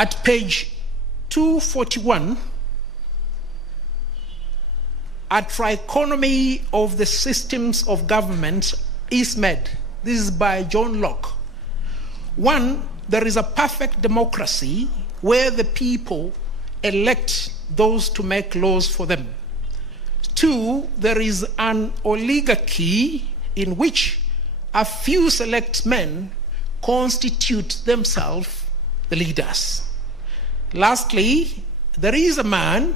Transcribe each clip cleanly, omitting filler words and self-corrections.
at page 241, a trichotomy of the systems of government is made. This is by John Locke. One, there is a perfect democracy where the people elect those to make laws for them. Two, there is an oligarchy in which a few select men constitute themselves the leaders. Lastly, there is a man,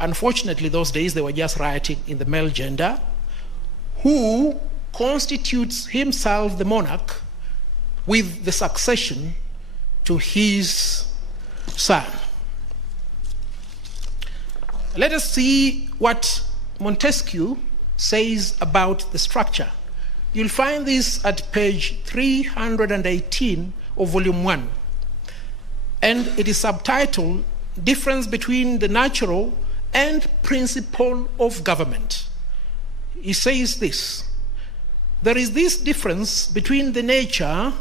unfortunately those days they were just writing in the male gender, who constitutes himself the monarch with the succession to his son. Let us see what Montesquieu says about the structure. You'll find this at page 318 of volume 1. And it is subtitled, Difference Between the Natural and Principle of Government. He says this: there is this difference between the nature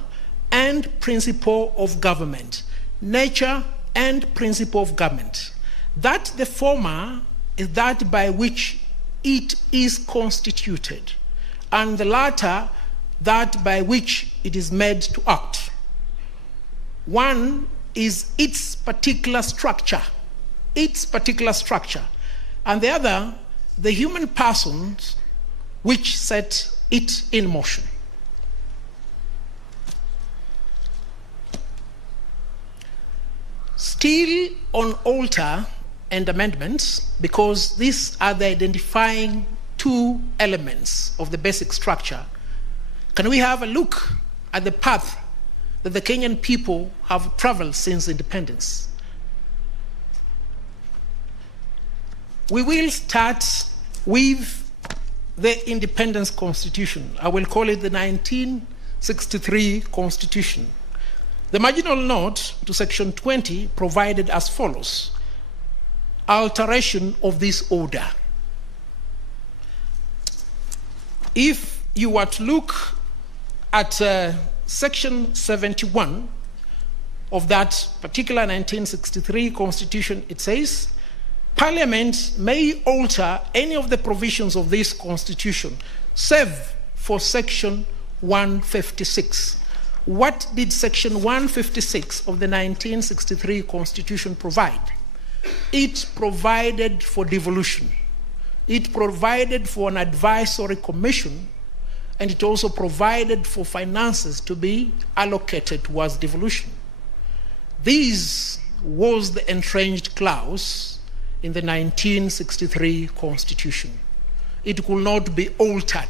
and principle of government. Nature and principle of government. That the former is that by which it is constituted, and the latter that by which it is made to act. One is its particular structure, and the other, the human persons which set it in motion. Still on alter and amendments, because these are the identifying two elements of the basic structure, can we have a look at the path that the Kenyan people have traveled since independence? We will start with the Independence Constitution. I will call it the 1963 Constitution. The marginal note to section 20 provided as follows: alteration of this order. If you were to look at section 71 of that particular 1963 Constitution, it says, Parliament may alter any of the provisions of this Constitution, save for section 156. What did section 156 of the 1963 Constitution provide? It provided for devolution. It provided for an advisory commission, and it also provided for finances to be allocated towards devolution. This was the entrenched clause in the 1963 Constitution. It could not be altered.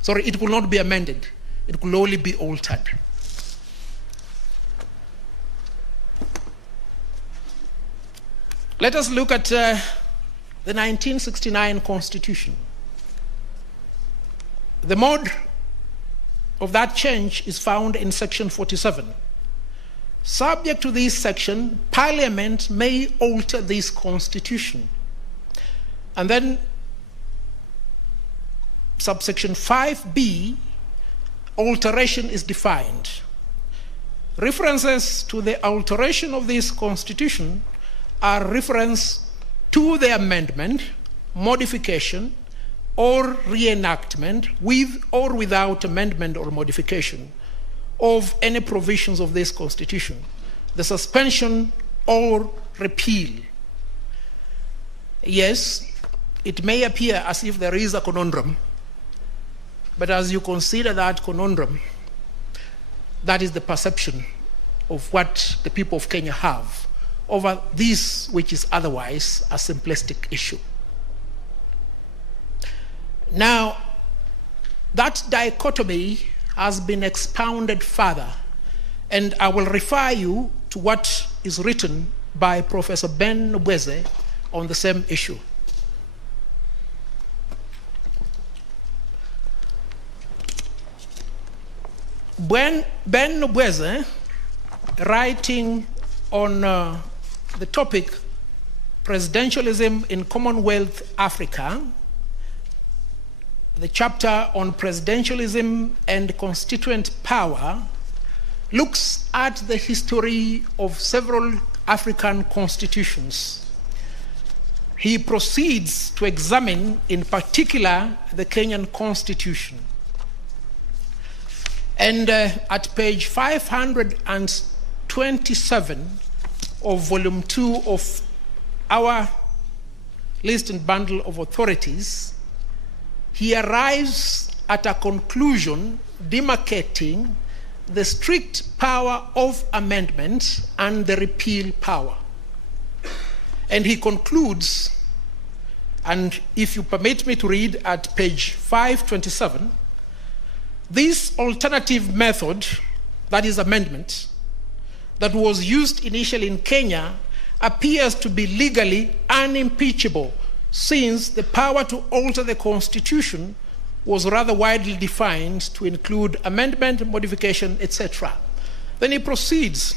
Sorry, it could not be amended. It could only be altered. Let us look at the 1969 Constitution. The mode of that change is found in section 47. Subject to this section, Parliament may alter this Constitution. And then subsection 5b, alteration is defined. References to the alteration of this Constitution are reference to the amendment, modification, or reenactment with or without amendment or modification of any provisions of this Constitution, the suspension or repeal. Yes, it may appear as if there is a conundrum, but as you consider that conundrum, that is the perception of what the people of Kenya have over this, which is otherwise a simplistic issue. Now, that dichotomy has been expounded further, and I will refer you to what is written by Professor Ben Nobweze on the same issue. Ben Nobweze, writing on the topic Presidentialism in Commonwealth Africa, the chapter on presidentialism and constituent power, looks at the history of several African constitutions. He proceeds to examine, in particular, the Kenyan Constitution. And at page 527 of volume 2 of our list and bundle of authorities, he arrives at a conclusion demarcating the strict power of amendment and the repeal power. And he concludes, and if you permit me to read at page 527, this alternative method, that is amendment, that was used initially in Kenya appears to be legally unimpeachable, since the power to alter the constitution was rather widely defined to include amendment, modification, etc. Then he proceeds.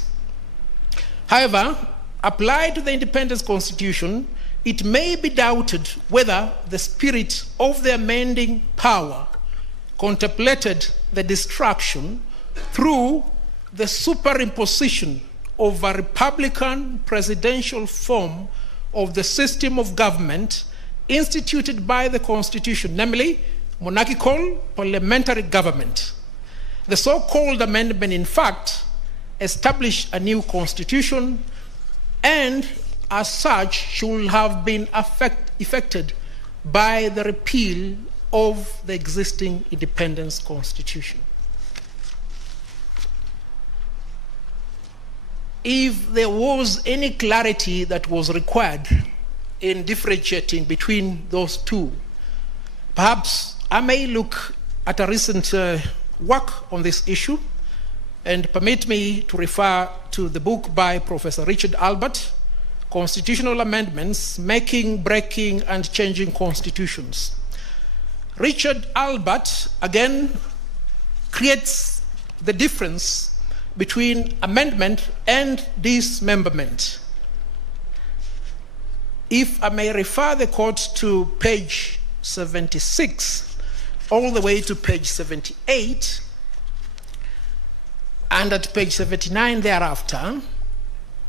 However, applied to the independence constitution, it may be doubted whether the spirit of the amending power contemplated the destruction through the superimposition of a republican presidential form of the system of government instituted by the constitution, namely monarchical parliamentary government. The so-called amendment, in fact, established a new constitution and as such should have been effected by the repeal of the existing independence constitution. If there was any clarity that was required in differentiating between those two, perhaps I may look at a recent work on this issue, and permit me to refer to the book by Professor Richard Albert, Constitutional Amendments, Making, Breaking, and Changing Constitutions. Richard Albert, again, creates the difference between amendment and dismemberment. If I may refer the court to page 76 all the way to page 78, and at page 79 thereafter,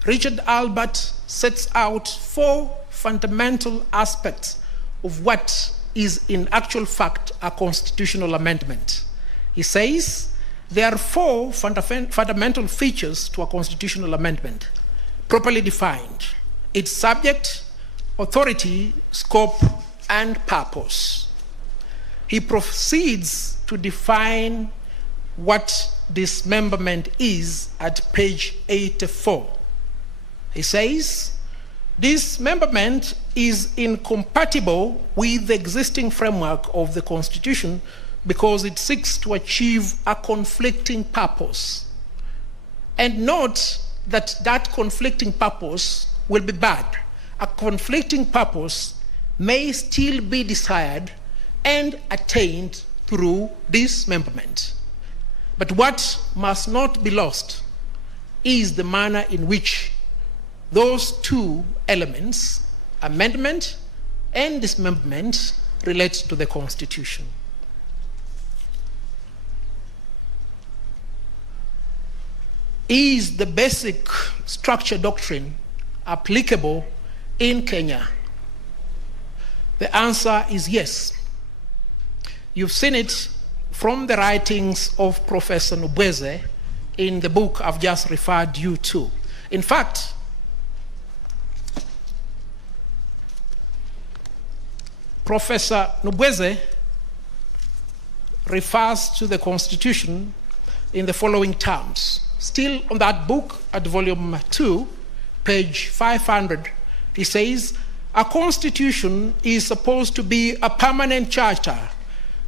Richard Albert sets out 4 fundamental aspects of what is in actual fact a constitutional amendment. He says there are 4 fundamental features to a constitutional amendment, properly defined: its subject, authority, scope, and purpose. He proceeds to define what dismemberment is at page 84. He says, dismemberment is incompatible with the existing framework of the Constitution because it seeks to achieve a conflicting purpose. And note that that conflicting purpose will be bad. A conflicting purpose may still be desired and attained through dismemberment. But what must not be lost is the manner in which those 2 elements, amendment and dismemberment, relate to the Constitution. Is the basic structure doctrine applicable in Kenya? The answer is yes. You've seen it from the writings of Professor Nubweze in the book I've just referred you to. In fact, Professor Nubweze refers to the Constitution in the following terms. Still on that book at volume 2, page 500, he says, a constitution is supposed to be a permanent charter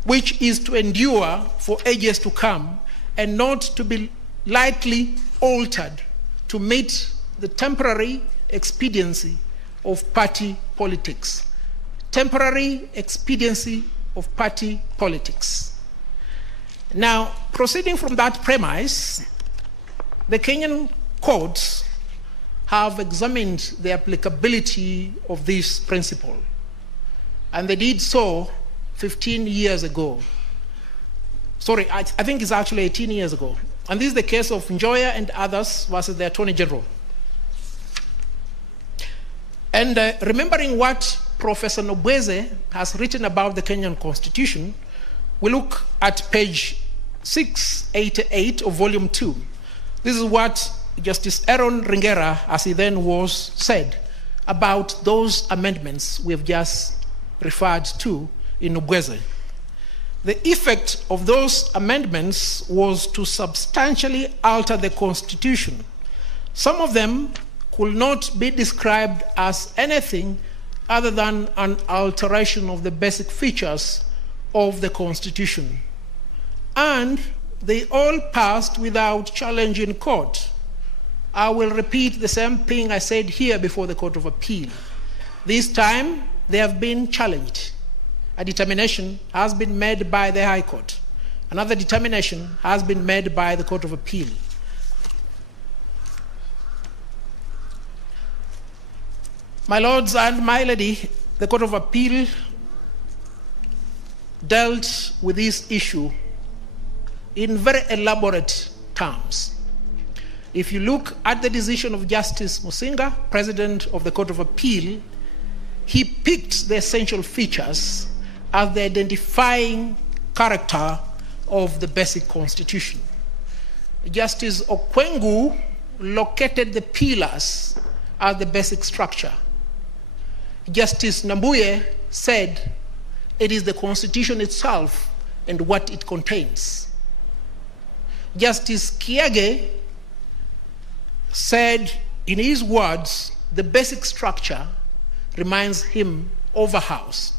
which is to endure for ages to come and not to be lightly altered to meet the temporary expediency of party politics. Temporary expediency of party politics. Now, proceeding from that premise, the Kenyan courts have examined the applicability of this principle, and they did so 15 years ago. Sorry, I think it's actually 18 years ago. And this is the case of Njoya and others versus the Attorney General. And remembering what Professor Nobweze has written about the Kenyan Constitution, we look at page 688 of Volume 2. This is what Justice Aaron Ringera, as he then was, said about those amendments we have just referred to in Nobweze. The effect of those amendments was to substantially alter the Constitution. Some of them could not be described as anything other than an alteration of the basic features of the Constitution. And they all passed without challenge in court. I will repeat the same thing I said here before the Court of Appeal. This time, they have been challenged. A determination has been made by the High Court. Another determination has been made by the Court of Appeal. My lords and my lady, the Court of Appeal dealt with this issue in very elaborate terms. If you look at the decision of Justice Musinga, President of the Court of Appeal, he picked the essential features as the identifying character of the basic Constitution. Justice Okwengu located the pillars as the basic structure. Justice Nambuye said it is the Constitution itself and what it contains. Justice Kiage said, in his words, the basic structure reminds him of a house.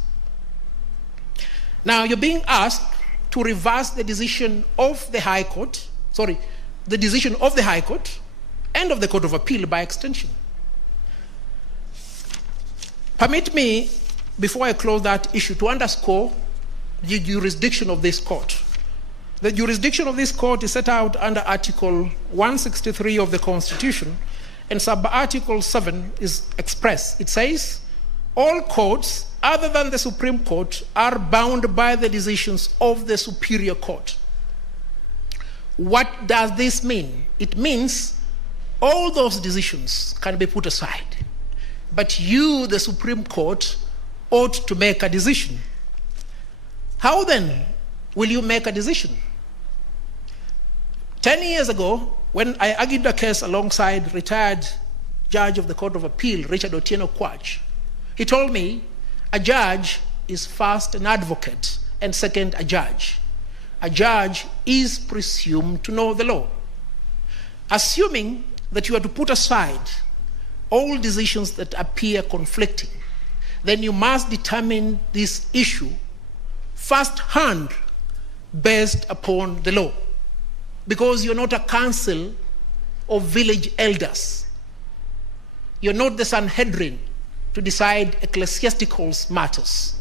Now, you're being asked to reverse the decision of the High Court, the decision of the High Court and of the Court of Appeal by extension. Permit me, before I close that issue, to underscore the jurisdiction of this court. The jurisdiction of this court is set out under Article 163 of the Constitution, and sub-Article 7 is expressed. It says, all courts other than the Supreme Court are bound by the decisions of the Superior Court. What does this mean? It means all those decisions can be put aside, but you, the Supreme Court, ought to make a decision. How then will you make a decision? 10 years ago, when I argued the case alongside retired Judge of the Court of Appeal, Richard Otieno Kwach, he told me a judge is first an advocate and second a judge. A judge is presumed to know the law. Assuming that you are to put aside all decisions that appear conflicting, then you must determine this issue first-hand based upon the law, because you're not a council of village elders. You're not the Sanhedrin to decide ecclesiastical matters.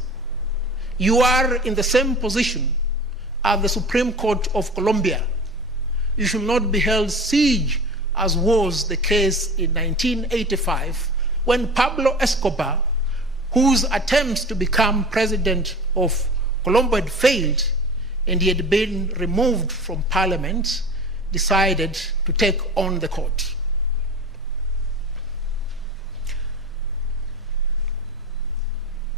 You are in the same position as the Supreme Court of Colombia. You should not be held siege, as was the case in 1985, when Pablo Escobar, whose attempts to become president of Colombia had failed, and he had been removed from parliament, decided to take on the court.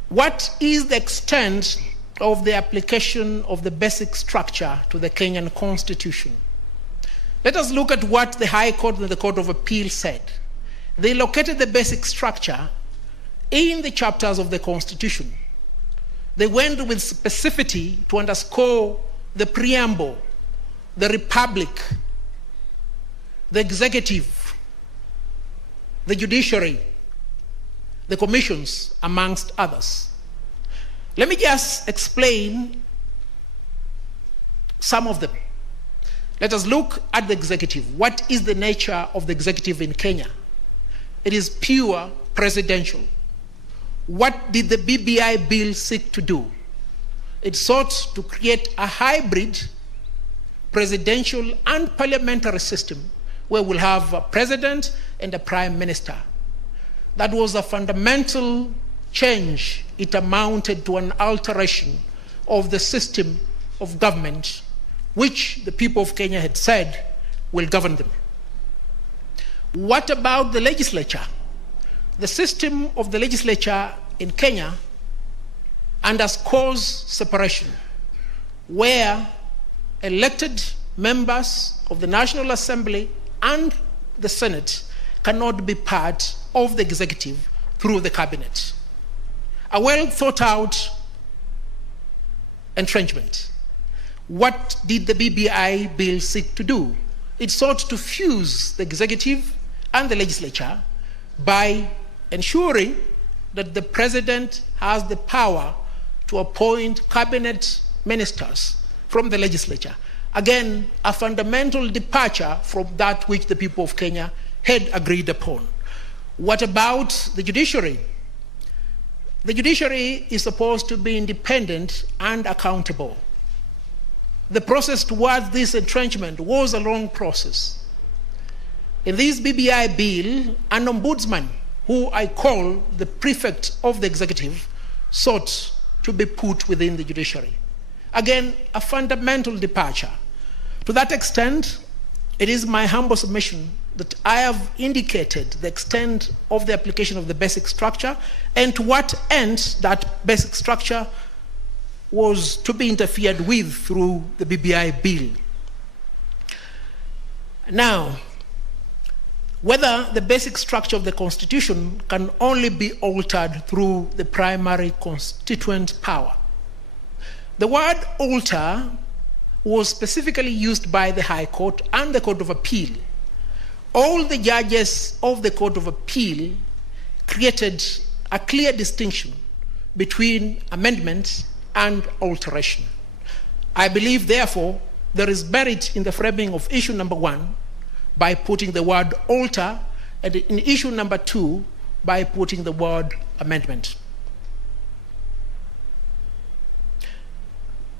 What is the extent of the application of the basic structure to the Kenyan Constitution? Let us look at what the High Court and the Court of Appeal said. They located the basic structure in the chapters of the Constitution. They went with specificity to underscore the preamble, the republic, the executive, the judiciary, the commissions, amongst others. Let me just explain some of them. Let us look at the executive. What is the nature of the executive in Kenya? It is pure presidential. What did the BBI bill seek to do? It sought to create a hybrid presidential and parliamentary system where we'll have a president and a prime minister. That was a fundamental change. It amounted to an alteration of the system of government, which the people of Kenya had said will govern them. What about the legislature? The system of the legislature in Kenya underscores separation, where elected members of the National Assembly and the Senate cannot be part of the executive through the cabinet. A well thought out entrenchment. What did the BBI bill seek to do? It sought to fuse the executive and the legislature by ensuring that the president has the power to appoint cabinet ministers from the legislature. Again, a fundamental departure from that which the people of Kenya had agreed upon. What about the judiciary? The judiciary is supposed to be independent and accountable. The process towards this entrenchment was a long process. In this BBI bill, an ombudsman, who I call the prefect of the executive, sought to be put within the judiciary. Again, a fundamental departure. To that extent, it is my humble submission that I have indicated the extent of the application of the basic structure and to what end that basic structure was to be interfered with through the BBI bill. Now, whether the basic structure of the Constitution can only be altered through the primary constituent power. The word alter was specifically used by the High Court and the Court of Appeal. All the judges of the Court of Appeal created a clear distinction between amendment and alteration. I believe, therefore, there is merit in the framing of issue number 1 by putting the word alter, and in issue number 2 by putting the word amendment.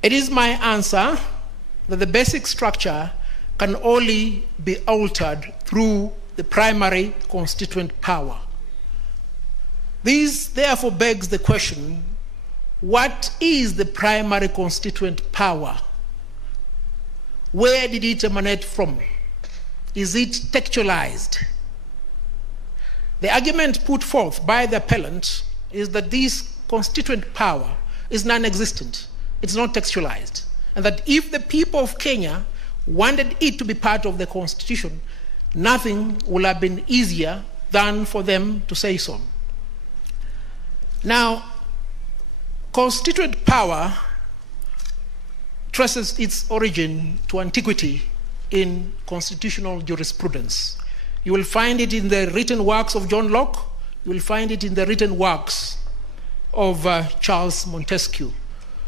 It is my answer that the basic structure can only be altered through the primary constituent power. This therefore begs the question, what is the primary constituent power? Where did it emanate from? Is it textualized? The argument put forth by the appellant is that this constituent power is non-existent. It's not textualized. And that if the people of Kenya wanted it to be part of the Constitution, nothing would have been easier than for them to say so. Now, constituent power traces its origin to antiquity in constitutional jurisprudence. You will find it in the written works of John Locke. You will find it in the written works of Charles Montesquieu.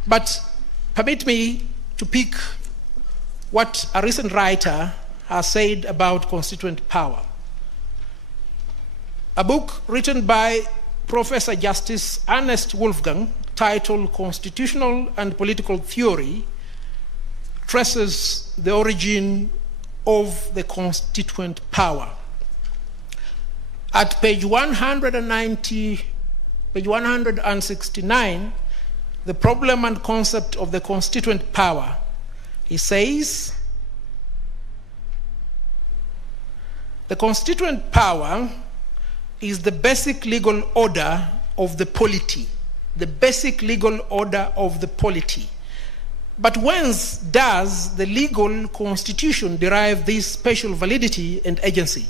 But permit me to pick what a recent writer has said about constituent power. A book written by Professor Justice Ernest Wolfgang, titled Constitutional and Political Theory, traces the origin of the constituent power. At page 169, the problem and concept of the constituent power, he says, the constituent power is the basic legal order of the polity, the basic legal order of the polity. But whence does the legal constitution derive this special validity and agency?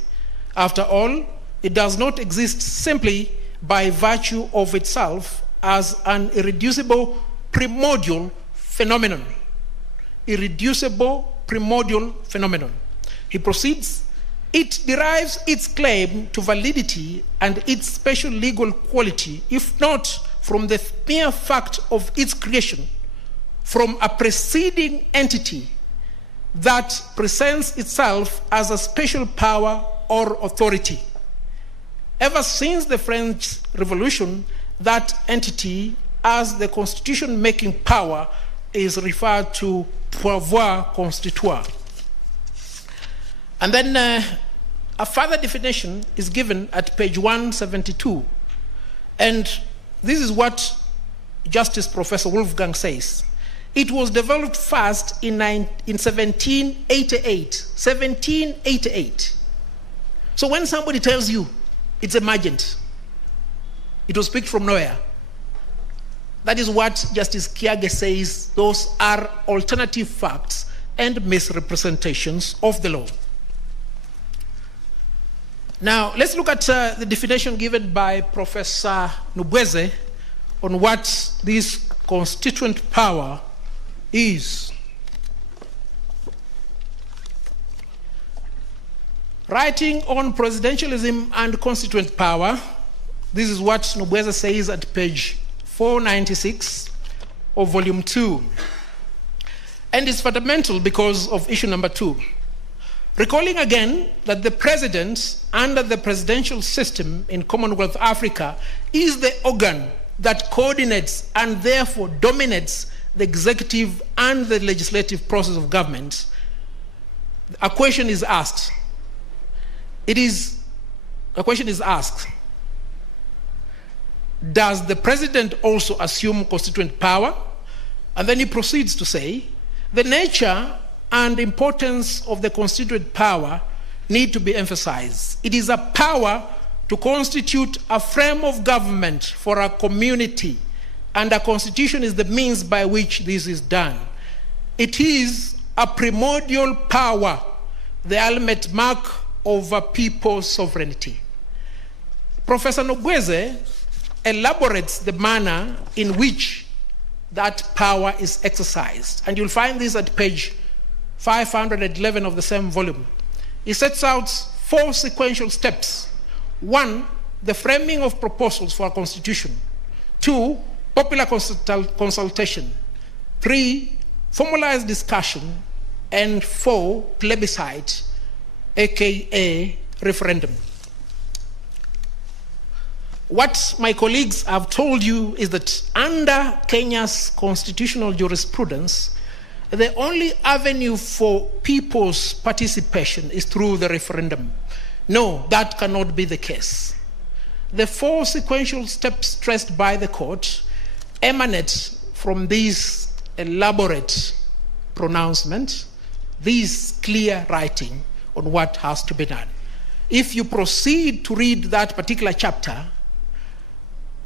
After all, it does not exist simply by virtue of itself as an irreducible primordial phenomenon. Irreducible primordial phenomenon. He proceeds, it derives its claim to validity and its special legal quality, if not from the mere fact of its creation, from a preceding entity that presents itself as a special power or authority. Ever since the French Revolution, that entity as the constitution-making power is referred to pouvoir constituant. And then a further definition is given at page 172. And this is what Justice Professor Wolfgang says. It was developed first in 1788. 1788. So when somebody tells you it's emergent, it was picked from nowhere. That is what Justice Kiage says. Those are alternative facts and misrepresentations of the law. Now, let's look at the definition given by Professor Nubweze on what this constituent power is. Writing on presidentialism and constituent power, this is what Nubweze says at page 496 of volume 2. And it's fundamental because of issue number 2. Recalling again that the president under the presidential system in Commonwealth Africa is the organ that coordinates and therefore dominates the executive and the legislative process of government, a question is asked. A question is asked, does the president also assume constituent power? And then he proceeds to say, the nature and importance of the constituent power need to be emphasized. It is a power to constitute a frame of government for a community, and a constitution is the means by which this is done. It is a primordial power, the ultimate mark of a people's sovereignty. Professor Nubweze elaborates the manner in which that power is exercised, and you'll find this at page 511 of the same volume. He sets out 4 sequential steps. 1, the framing of proposals for a constitution. 2, popular consultation. 3, formalized discussion. And 4, plebiscite, aka referendum. What my colleagues have told you is that under Kenya's constitutional jurisprudence, the only avenue for people's participation is through the referendum. No, that cannot be the case. The 4 sequential steps stressed by the court emanate from this elaborate pronouncement, this clear writing on what has to be done. If you proceed to read that particular chapter,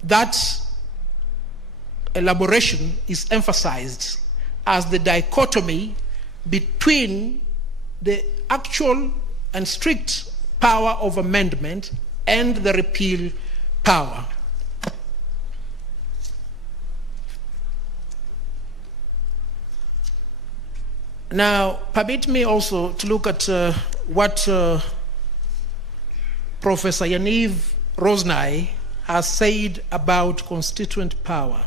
that elaboration is emphasized as the dichotomy between the actual and strict power of amendment and the repeal power. Now, permit me also to look at what Professor Yaniv Rosnai has said about constituent power.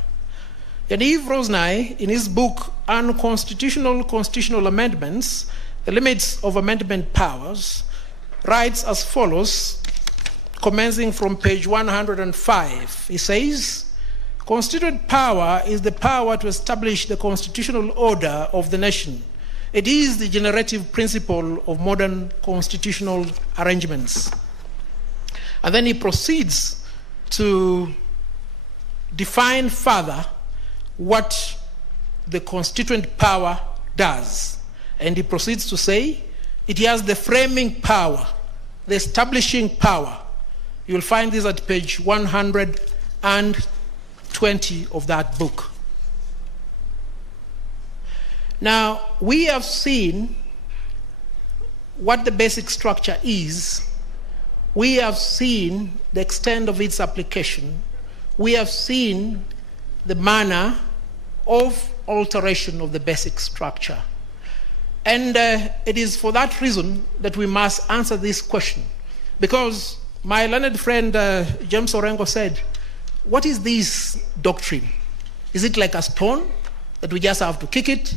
Yaniv Rosnai, in his book Unconstitutional Constitutional Amendments, The Limits of Amendment Powers, writes as follows, commencing from page 105. He says, constituent power is the power to establish the constitutional order of the nation. It is the generative principle of modern constitutional arrangements. And then he proceeds to define further what the constituent power does. And he proceeds to say, it has the framing power, the establishing power. You'll find this at page 120 of that book. Now, we have seen what the basic structure is. We have seen the extent of its application. We have seen the manner of alteration of the basic structure. And it is for that reason that we must answer this question. Because my learned friend James Orengo said, what is this doctrine? Is it like a stone that we just have to kick it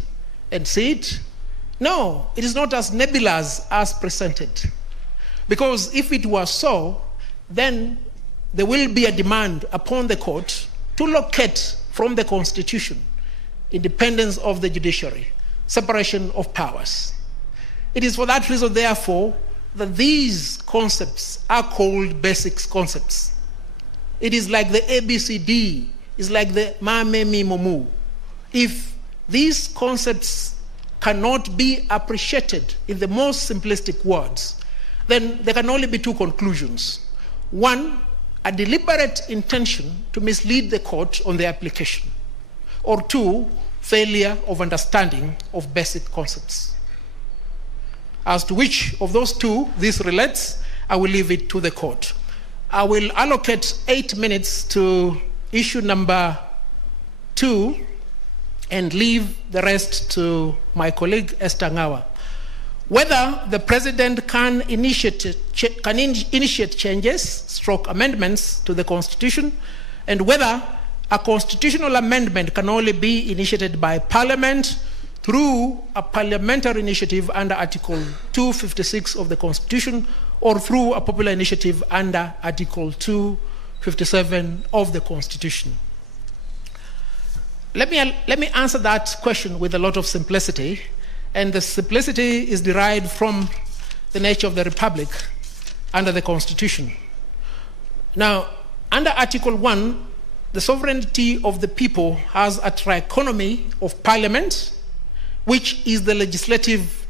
and see it? No, it is not as nebulous as presented. Because if it was so, then there will be a demand upon the court to locate from the Constitution independence of the judiciary, separation of powers. It is for that reason, therefore, that these concepts are called basic concepts. It is like the ABCD, it's like the Ma Me Mi Momu. If these concepts cannot be appreciated in the most simplistic words, then there can only be two conclusions. One, a deliberate intention to mislead the court on the application, or two, failure of understanding of basic concepts. As to which of those two this relates, I will leave it to the court. I will allocate 8 minutes to issue number 2 and leave the rest to my colleague Esther Ngawa. Whether the President can initiate changes, amendments to the Constitution, and whether a constitutional amendment can only be initiated by Parliament through a parliamentary initiative under Article 256 of the Constitution, or through a popular initiative under Article 257 of the Constitution. Let me answer that question with a lot of simplicity, and the simplicity is derived from the nature of the Republic under the Constitution. Now, under Article 1, the sovereignty of the people has a trichotomy of Parliament, which is the legislative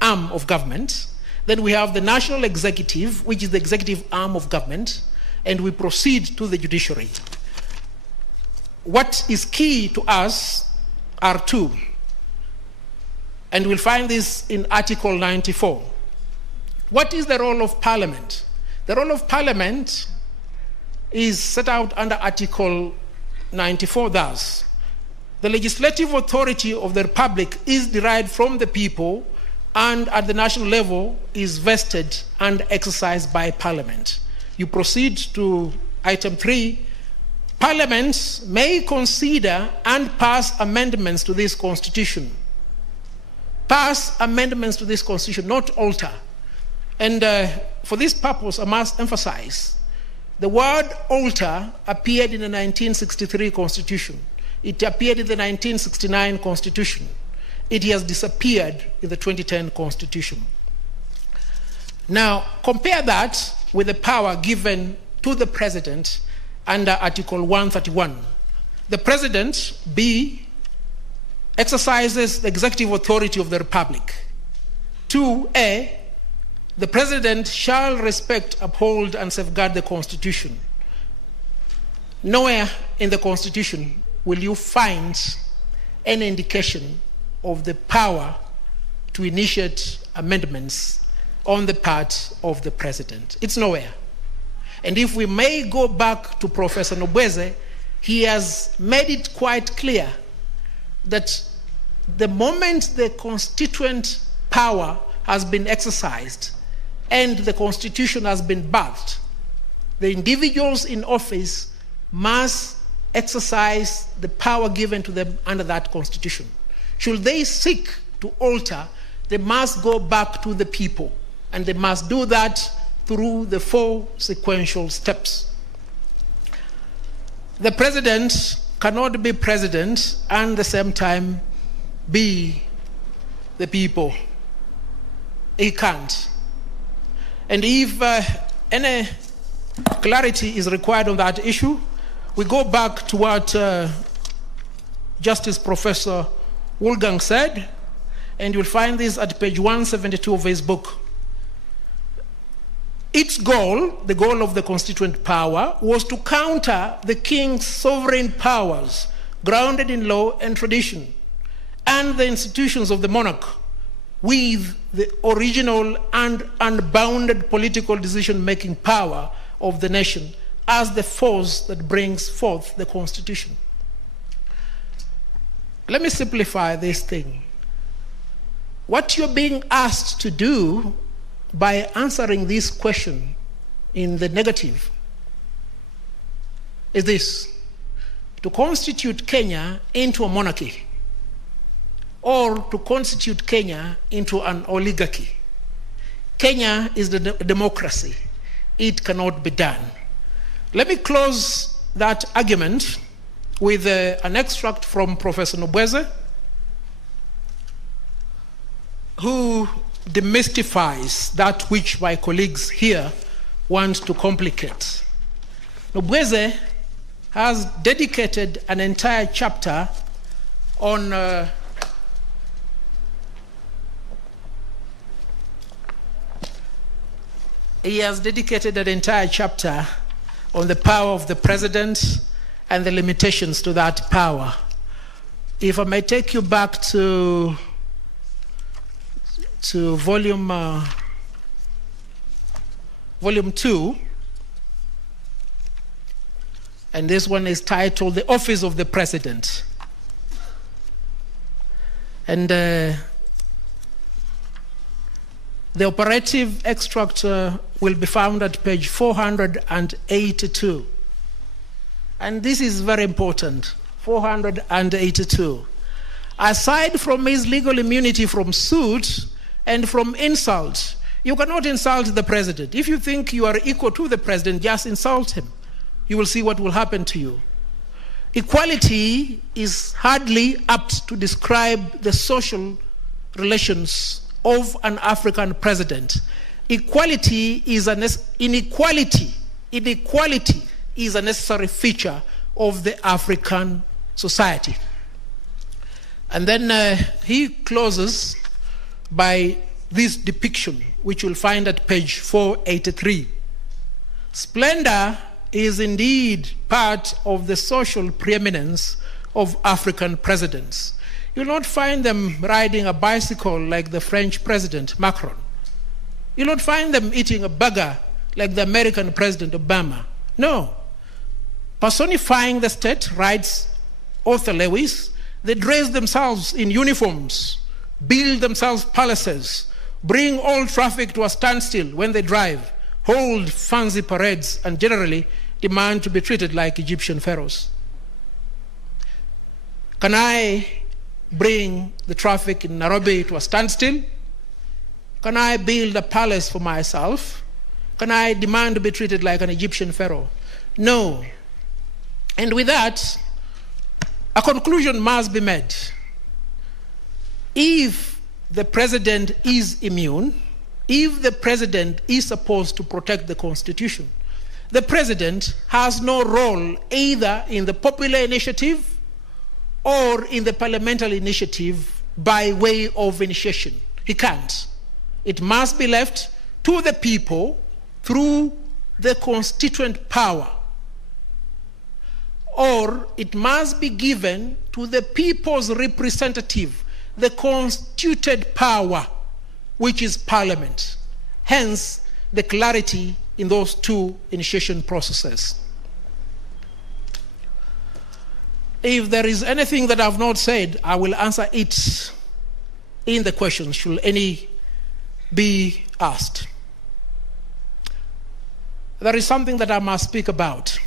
arm of government. Then we have the national executive, which is the executive arm of government, and we proceed to the judiciary. What is key to us are two, and we'll find this in Article 94. What is the role of Parliament? The role of Parliament is set out under Article 94 thus: the legislative authority of the Republic is derived from the people and at the national level is vested and exercised by Parliament. You proceed to item 3. Parliaments may consider and pass amendments to this Constitution. Pass amendments to this Constitution, not alter. And for this purpose, I must emphasize, the word alter appeared in the 1963 Constitution. It appeared in the 1969 Constitution. It has disappeared in the 2010 Constitution. Now, compare that with the power given to the President under Article 131. The President, B, exercises the executive authority of the Republic. 2A, the President shall respect, uphold, and safeguard the Constitution. Nowhere in the Constitution will you find any indication of the power to initiate amendments on the part of the President. It's nowhere. And if we may go back to Professor Nobweze, he has made it quite clear that the moment the constituent power has been exercised and the Constitution has been birthed, the individuals in office must exercise the power given to them under that Constitution. Should they seek to alter, they must go back to the people, and they must do that through the 4 sequential steps. The President cannot be President and at the same time be the people. He can't. And if any clarity is required on that issue, we go back to what Justice Professor Wolfgang said, and you'll find this at page 172 of his book. Its goal, the goal of the constituent power, was to counter the king's sovereign powers grounded in law and tradition, and the institutions of the monarch with the original and unbounded political decision-making power of the nation as the force that brings forth the Constitution. Let me simplify this thing. What you're being asked to do by answering this question in the negative is this: to constitute Kenya into a monarchy or to constitute Kenya into an oligarchy. Kenya is the democracy. It cannot be done. Let me close that argument with an extract from Professor Nobweze, who demystifies that which my colleagues here want to complicate. Nobweze has dedicated an entire chapter on he has dedicated an entire chapter on the power of the president and the limitations to that power. If I may take you back to volume 2, and this one is titled The Office of the President. And the operative extract will be found at page 482. And this is very important, 482. Aside from his legal immunity from suit and from insult, you cannot insult the president. If you think you are equal to the president, just insult him. You will see what will happen to you. Equality is hardly apt to describe the social relations of an African president. Inequality is a necessary feature of the African society. And then he closes by this depiction, which you'll find at page 483. Splendor is indeed part of the social preeminence of African presidents. You'll not find them riding a bicycle like the French president, Macron. You'll not find them eating a burger like the American president, Obama. No. Personifying the state, writes Arthur Lewis, they dress themselves in uniforms, build themselves palaces, bring all traffic to a standstill when they drive, hold fancy parades, and generally demand to be treated like Egyptian pharaohs. Can I bring the traffic in Nairobi to a standstill? Can I build a palace for myself? Can I demand to be treated like an Egyptian pharaoh? No. And with that, a conclusion must be made. If the president is immune, if the president is supposed to protect the Constitution, the president has no role either in the popular initiative or in the parliamentary initiative by way of initiation. He can't. It must be left to the people through the constituent power, or it must be given to the people's representative, the constituted power, which is Parliament. Hence, the clarity in those two initiation processes. If there is anything that I've not said, I will answer it in the questions, should any be asked. There is something that I must speak about.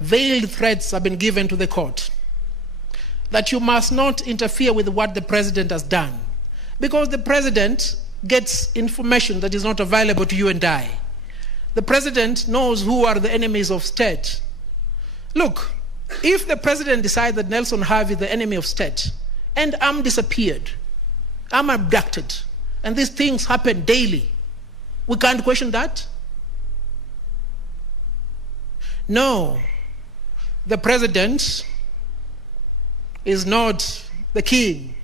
Veiled threats have been given to the court that you must not interfere with what the president has done, because the president gets information that is not available to you and I. The president knows who are the enemies of state. Look, if the president decides that Nelson Harvey is the enemy of state, and I'm disappeared, I'm abducted, and these things happen daily, we can't question that? No. The president is not the king.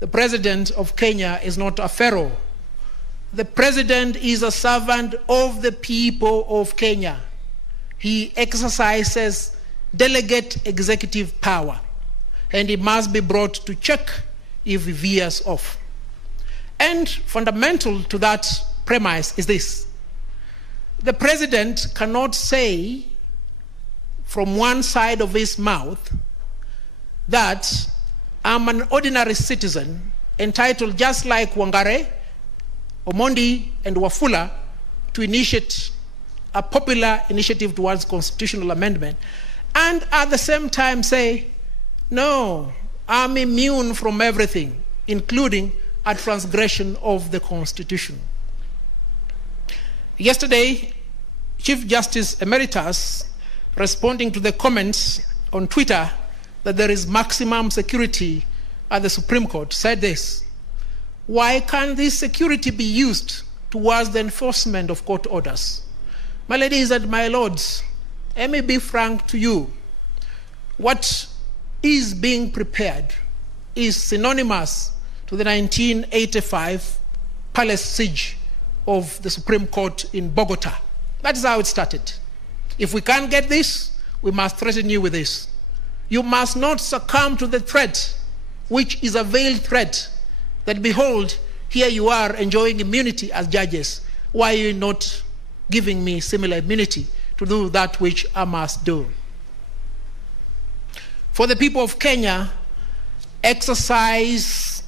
The president of Kenya is not a pharaoh. The president is a servant of the people of Kenya. He exercises delegate executive power, and he must be brought to check if he veers off. And fundamental to that premise is this: the president cannot say from one side of his mouth that I'm an ordinary citizen entitled, just like Wangare, Omondi, and Wafula, to initiate a popular initiative towards constitutional amendment, and at the same time say, no, I'm immune from everything, including a transgression of the Constitution. Yesterday, Chief Justice Emeritus, responding to the comments on Twitter that there is maximum security at the Supreme Court, said this: why can't this security be used towards the enforcement of court orders? My ladies and my lords, let me be frank to you. What is being prepared is synonymous to the 1985 palace siege of the Supreme Court in Bogota. That is how it started. If we can't get this, we must threaten you with this. You must not succumb to the threat, which is a veiled threat, that behold, here you are enjoying immunity as judges. Why are you not giving me similar immunity to do that which I must do? For the people of Kenya, exercise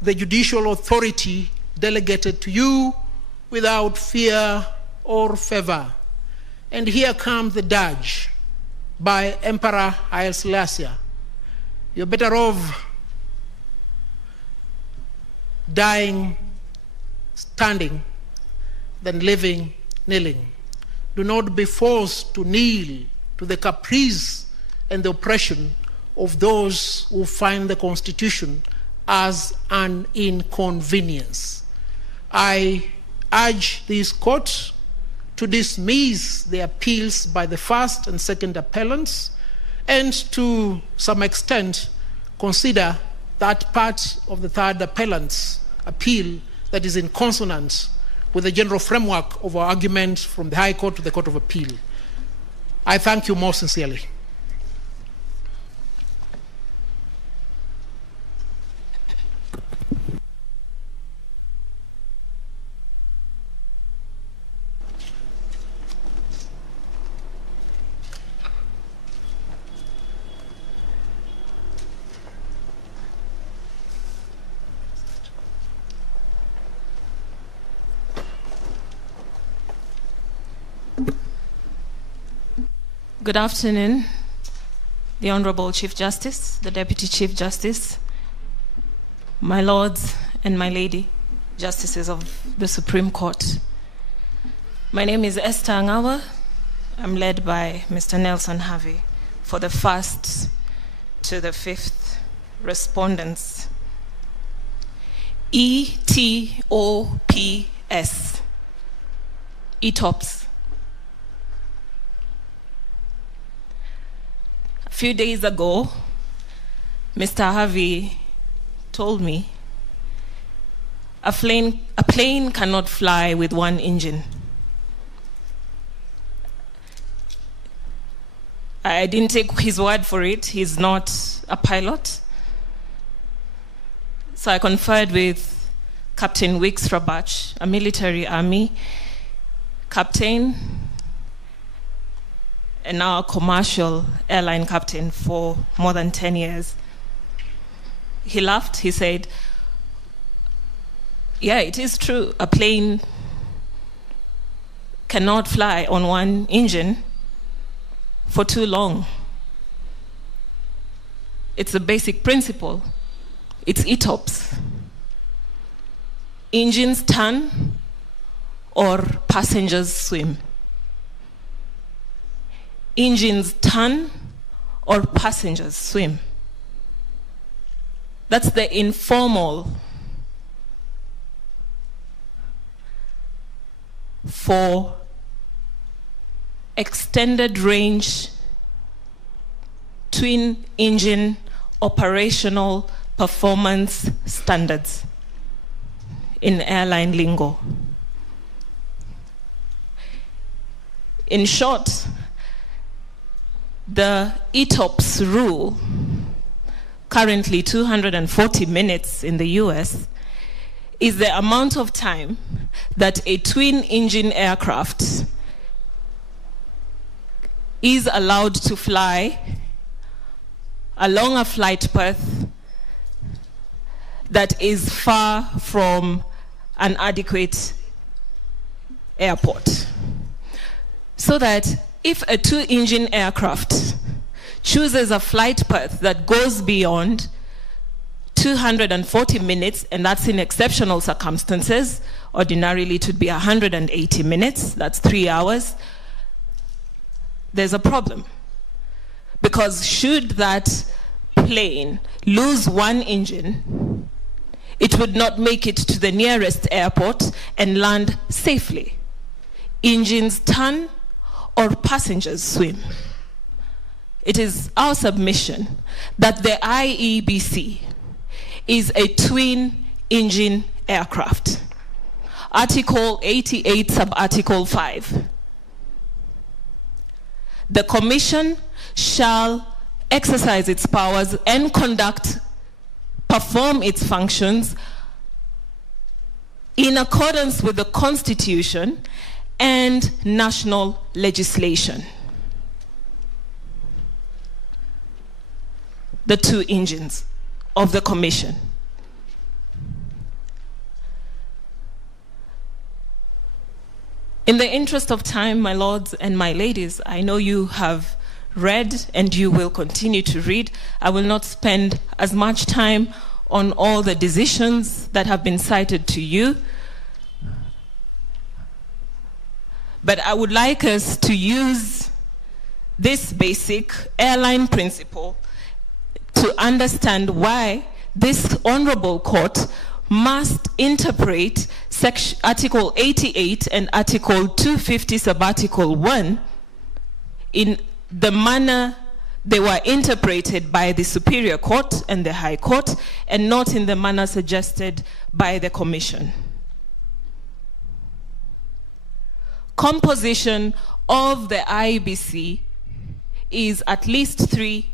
the judicial authority delegated to you without fear or favor. And here comes the dirge by Emperor Haile Selassie. You're better off dying standing than living kneeling. Do not be forced to kneel to the caprice and the oppression of those who find the Constitution as an inconvenience. I urge this court to dismiss the appeals by the first and second appellants, and to some extent consider that part of the third appellant's appeal that is in consonance with the general framework of our argument from the High Court to the Court of Appeal. I thank you most sincerely. Good afternoon, the Honorable Chief Justice, the Deputy Chief Justice, my lords and my lady, Justices of the Supreme Court. My name is Esther Angawa. I'm led by Mr. Nelson Harvey for the first to the fifth respondents. ETOPS, ETOPS. A few days ago, Mr. Harvey told me a plane cannot fly with one engine. I didn't take his word for it. He's not a pilot. So I conferred with Captain Wicks Rabach, a military army captain, and now a commercial airline captain for more than 10 years. He laughed. He said, yeah, it is true. A plane cannot fly on one engine for too long. It's a basic principle. It's ETOPS. Engines turn or passengers swim. Engines turn or passengers swim. That's the informal for extended range twin engine operational performance standards in airline lingo. In short, the ETOPS rule, currently 240 minutes in the US, is the amount of time that a twin-engine aircraft is allowed to fly along a flight path that is far from an adequate airport. So that if a two-engine aircraft chooses a flight path that goes beyond 240 minutes, and that's in exceptional circumstances, ordinarily it would be 180 minutes, that's 3 hours, there's a problem. Because should that plane lose one engine, it would not make it to the nearest airport and land safely. Engines turn or passengers swim. it is our submission that the IEBC is a twin-engine aircraft. Article 88, sub-article 5. The Commission shall exercise its powers and perform its functions in accordance with the Constitution and national legislation. The two engines of the Commission. In the interest of time, my lords and my ladies, I know you have read and you will continue to read. I will not spend as much time on all the decisions that have been cited to you. But I would like us to use this basic airline principle to understand why this honorable court must interpret Article 88 and Article 250 sub-article 1 in the manner they were interpreted by the Superior Court and the High Court, and not in the manner suggested by the Commission. Composition of the IEBC is at least 3,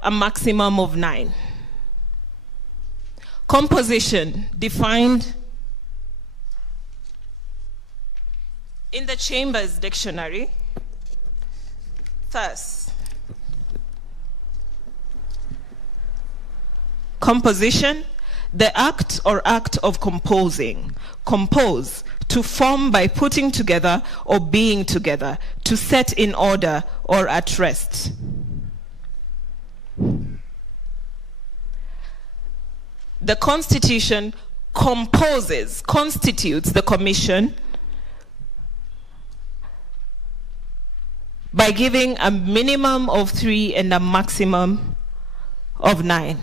a maximum of 9. Composition defined in the Chambers Dictionary thus: composition, the act or act of composing. Compose, to form by putting together or being together, to set in order or at rest. The Constitution constitutes the Commission by giving a minimum of 3 and a maximum of 9.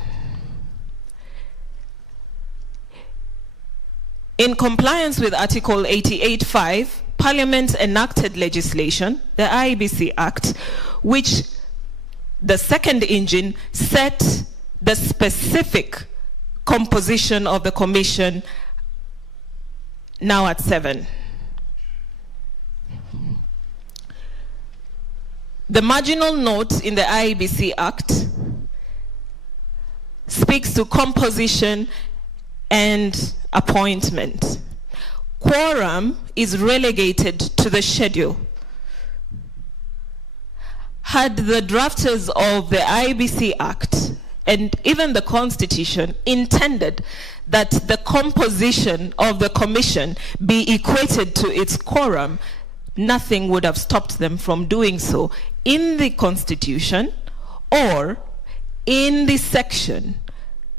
In compliance with Article 88(5), Parliament enacted legislation, the IEBC Act, which the second engine set the specific composition of the Commission now at 7. The marginal note in the IEBC Act speaks to composition and appointment. Quorum is relegated to the schedule. Had the drafters of the IEBC Act and even the Constitution intended that the composition of the Commission be equated to its quorum, nothing would have stopped them from doing so in the Constitution or in the section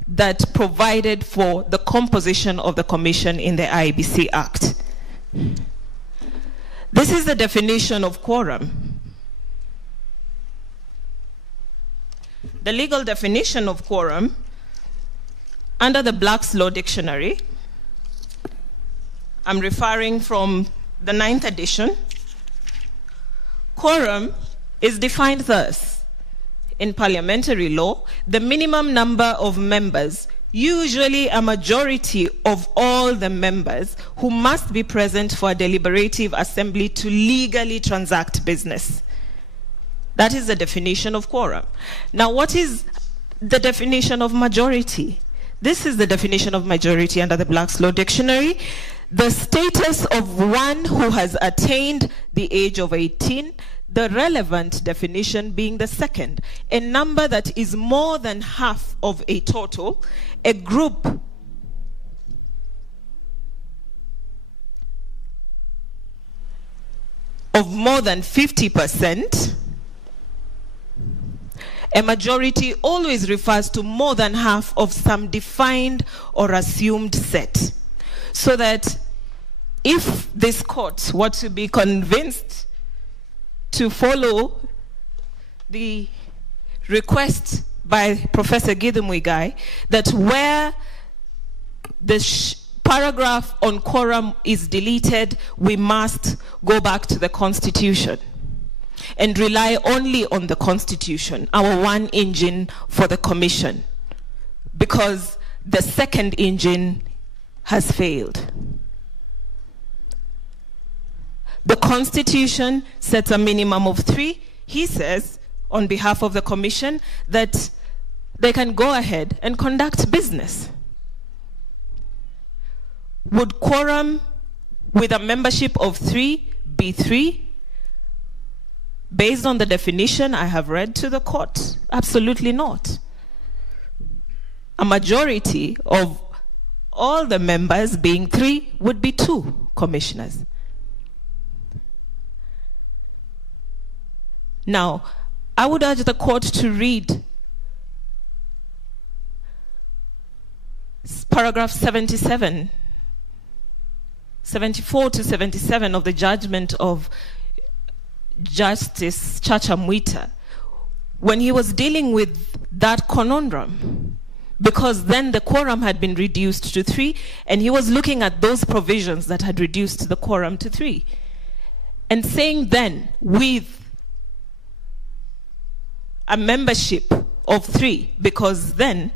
that provided for the composition of the Commission in the IEBC Act. This is the definition of quorum. The legal definition of quorum under the Black's Law Dictionary, I'm referring from the 9th edition. Quorum is defined thus: in parliamentary law, the minimum number of members, usually a majority of all the members, who must be present for a deliberative assembly to legally transact business. That is the definition of quorum. Now, what is the definition of majority? This is the definition of majority under the Black's Law Dictionary: the status of one who has attained the age of 18, the relevant definition being the second, a number that is more than half of a total, a group of more than 50%. A majority always refers to more than half of some defined or assumed set. So that if this court were to be convinced to follow the request by Professor Githu that where the paragraph on quorum is deleted, we must go back to the Constitution. and rely only on the Constitution, our one engine for the Commission, because the second engine has failed. The Constitution sets a minimum of 3. He says, on behalf of the Commission, that they can go ahead and conduct business. Would quorum with a membership of 3 be 3? Based on the definition I have read to the court, absolutely not. A majority of all the members being 3 would be 2 commissioners. Now, I would urge the court to read paragraph 74 to 77 of the judgment of Justice Chacha Mwita when he was dealing with that conundrum, because then the quorum had been reduced to 3, and he was looking at those provisions that had reduced the quorum to 3, and saying then, with a membership of 3, because then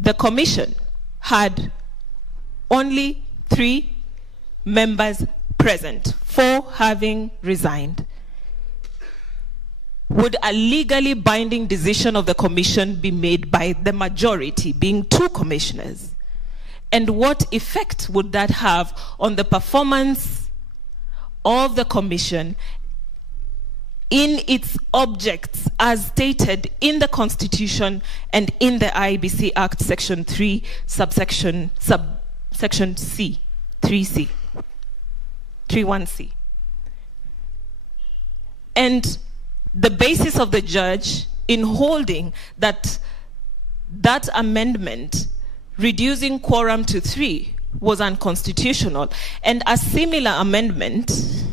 the Commission had only 3 members present, 4 having resigned. Would a legally binding decision of the Commission be made by the majority, being 2 commissioners? And what effect would that have on the performance of the Commission in its objects as stated in the Constitution and in the IBC Act Section 3, subsection C, 3C, 31C. And the basis of the judge in holding that that amendment reducing quorum to 3 was unconstitutional, and a similar amendment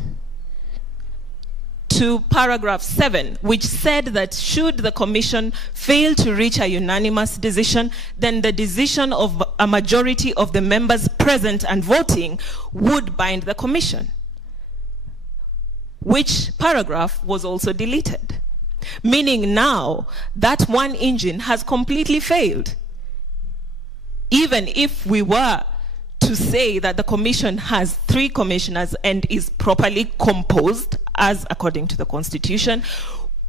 to paragraph 7, which said that should the Commission fail to reach a unanimous decision, then the decision of a majority of the members present and voting would bind the Commission, which paragraph was also deleted. Meaning now that one engine has completely failed. Even if we were to say that the Commission has 3 commissioners and is properly composed, as according to the Constitution,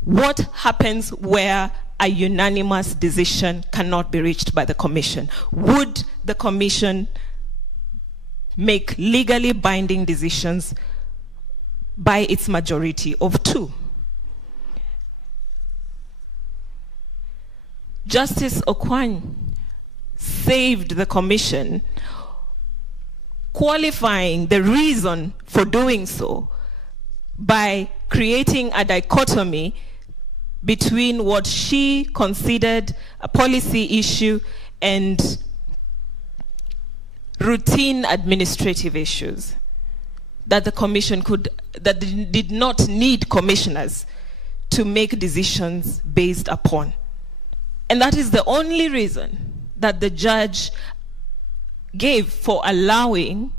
what happens where a unanimous decision cannot be reached by the Commission? Would the Commission make legally binding decisions by its majority of 2? Justice Okwany saved the Commission, qualifying the reason for doing so by creating a dichotomy between what she considered a policy issue and routine administrative issues that the Commission did not need commissioners to make decisions based upon. And that is the only reason that the judge gave for allowing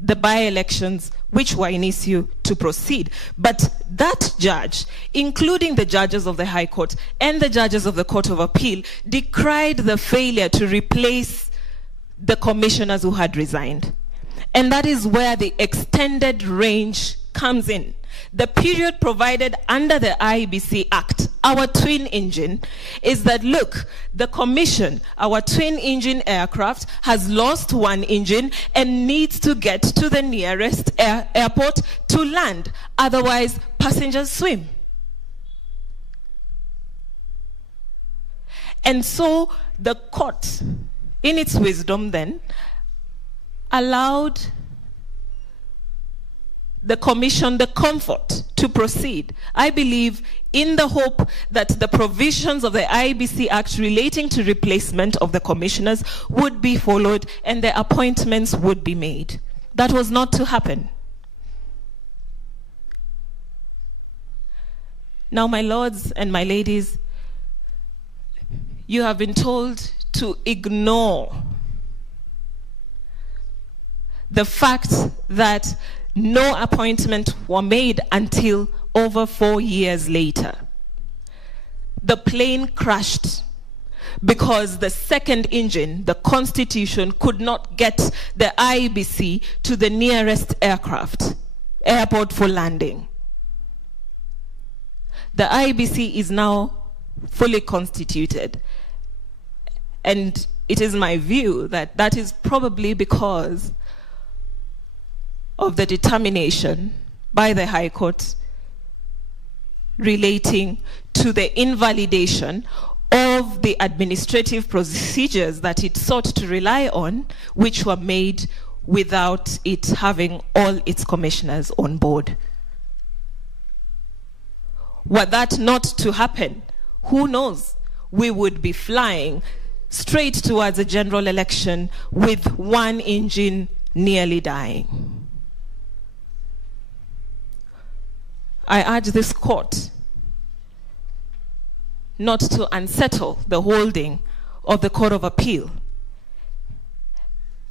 the by-elections which were in issue to proceed. But that judge, including the judges of the High Court and the judges of the Court of Appeal, decried the failure to replace the commissioners who had resigned. And that is where the extended range comes in. The period provided under the IBC Act, our twin engine, is that, look, the Commission, our twin engine aircraft, has lost one engine and needs to get to the nearest airport to land. Otherwise, passengers swim. And so the court, in its wisdom then, allowed the Commission the comfort to proceed, I believe, in the hope that the provisions of the IBC Act relating to replacement of the commissioners would be followed and the appointments would be made. That was not to happen. Now, my lords and my ladies, you have been told to ignore the fact that no appointment were made until over 4 years later. The plane crashed because the second engine, the Constitution, could not get the IBC to the nearest airport for landing. The IBC is now fully constituted, and it is my view that that is probably because of the determination by the High Court relating to the invalidation of the administrative procedures that it sought to rely on, which were made without it having all its commissioners on board. Were that not to happen, who knows? We would be flying straight towards a general election with one engine nearly dying. I urge this court not to unsettle the holding of the Court of Appeal.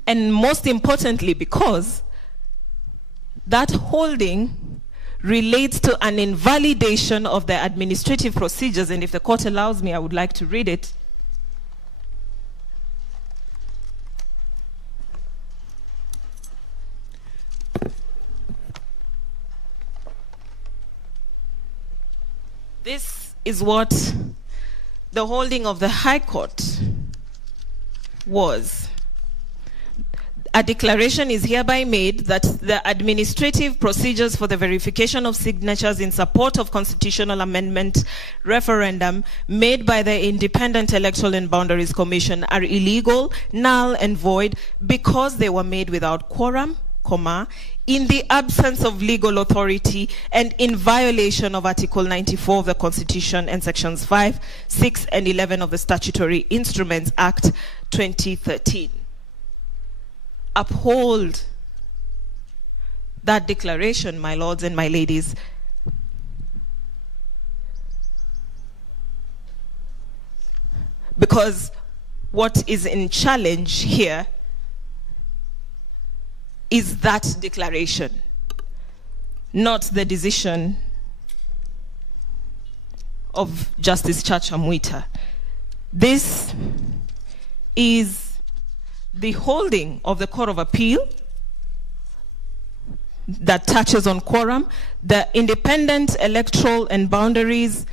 And most importantly, because that holding relates to an invalidation of the administrative procedures, and if the court allows me, I would like to read it. This is what the holding of the High Court was. A declaration is hereby made that the administrative procedures for the verification of signatures in support of constitutional amendment referendum made by the Independent Electoral and Boundaries Commission are illegal, null, and void because they were made without quorum, in the absence of legal authority and in violation of Article 94 of the Constitution and Sections 5, 6, and 11 of the Statutory Instruments Act 2013. Uphold that declaration, my lords and my ladies. Because what is in challenge here is that declaration, not the decision of Justice Chacha Mwita. This is the holding of the Court of Appeal that touches on quorum. The Independent Electoral and Boundaries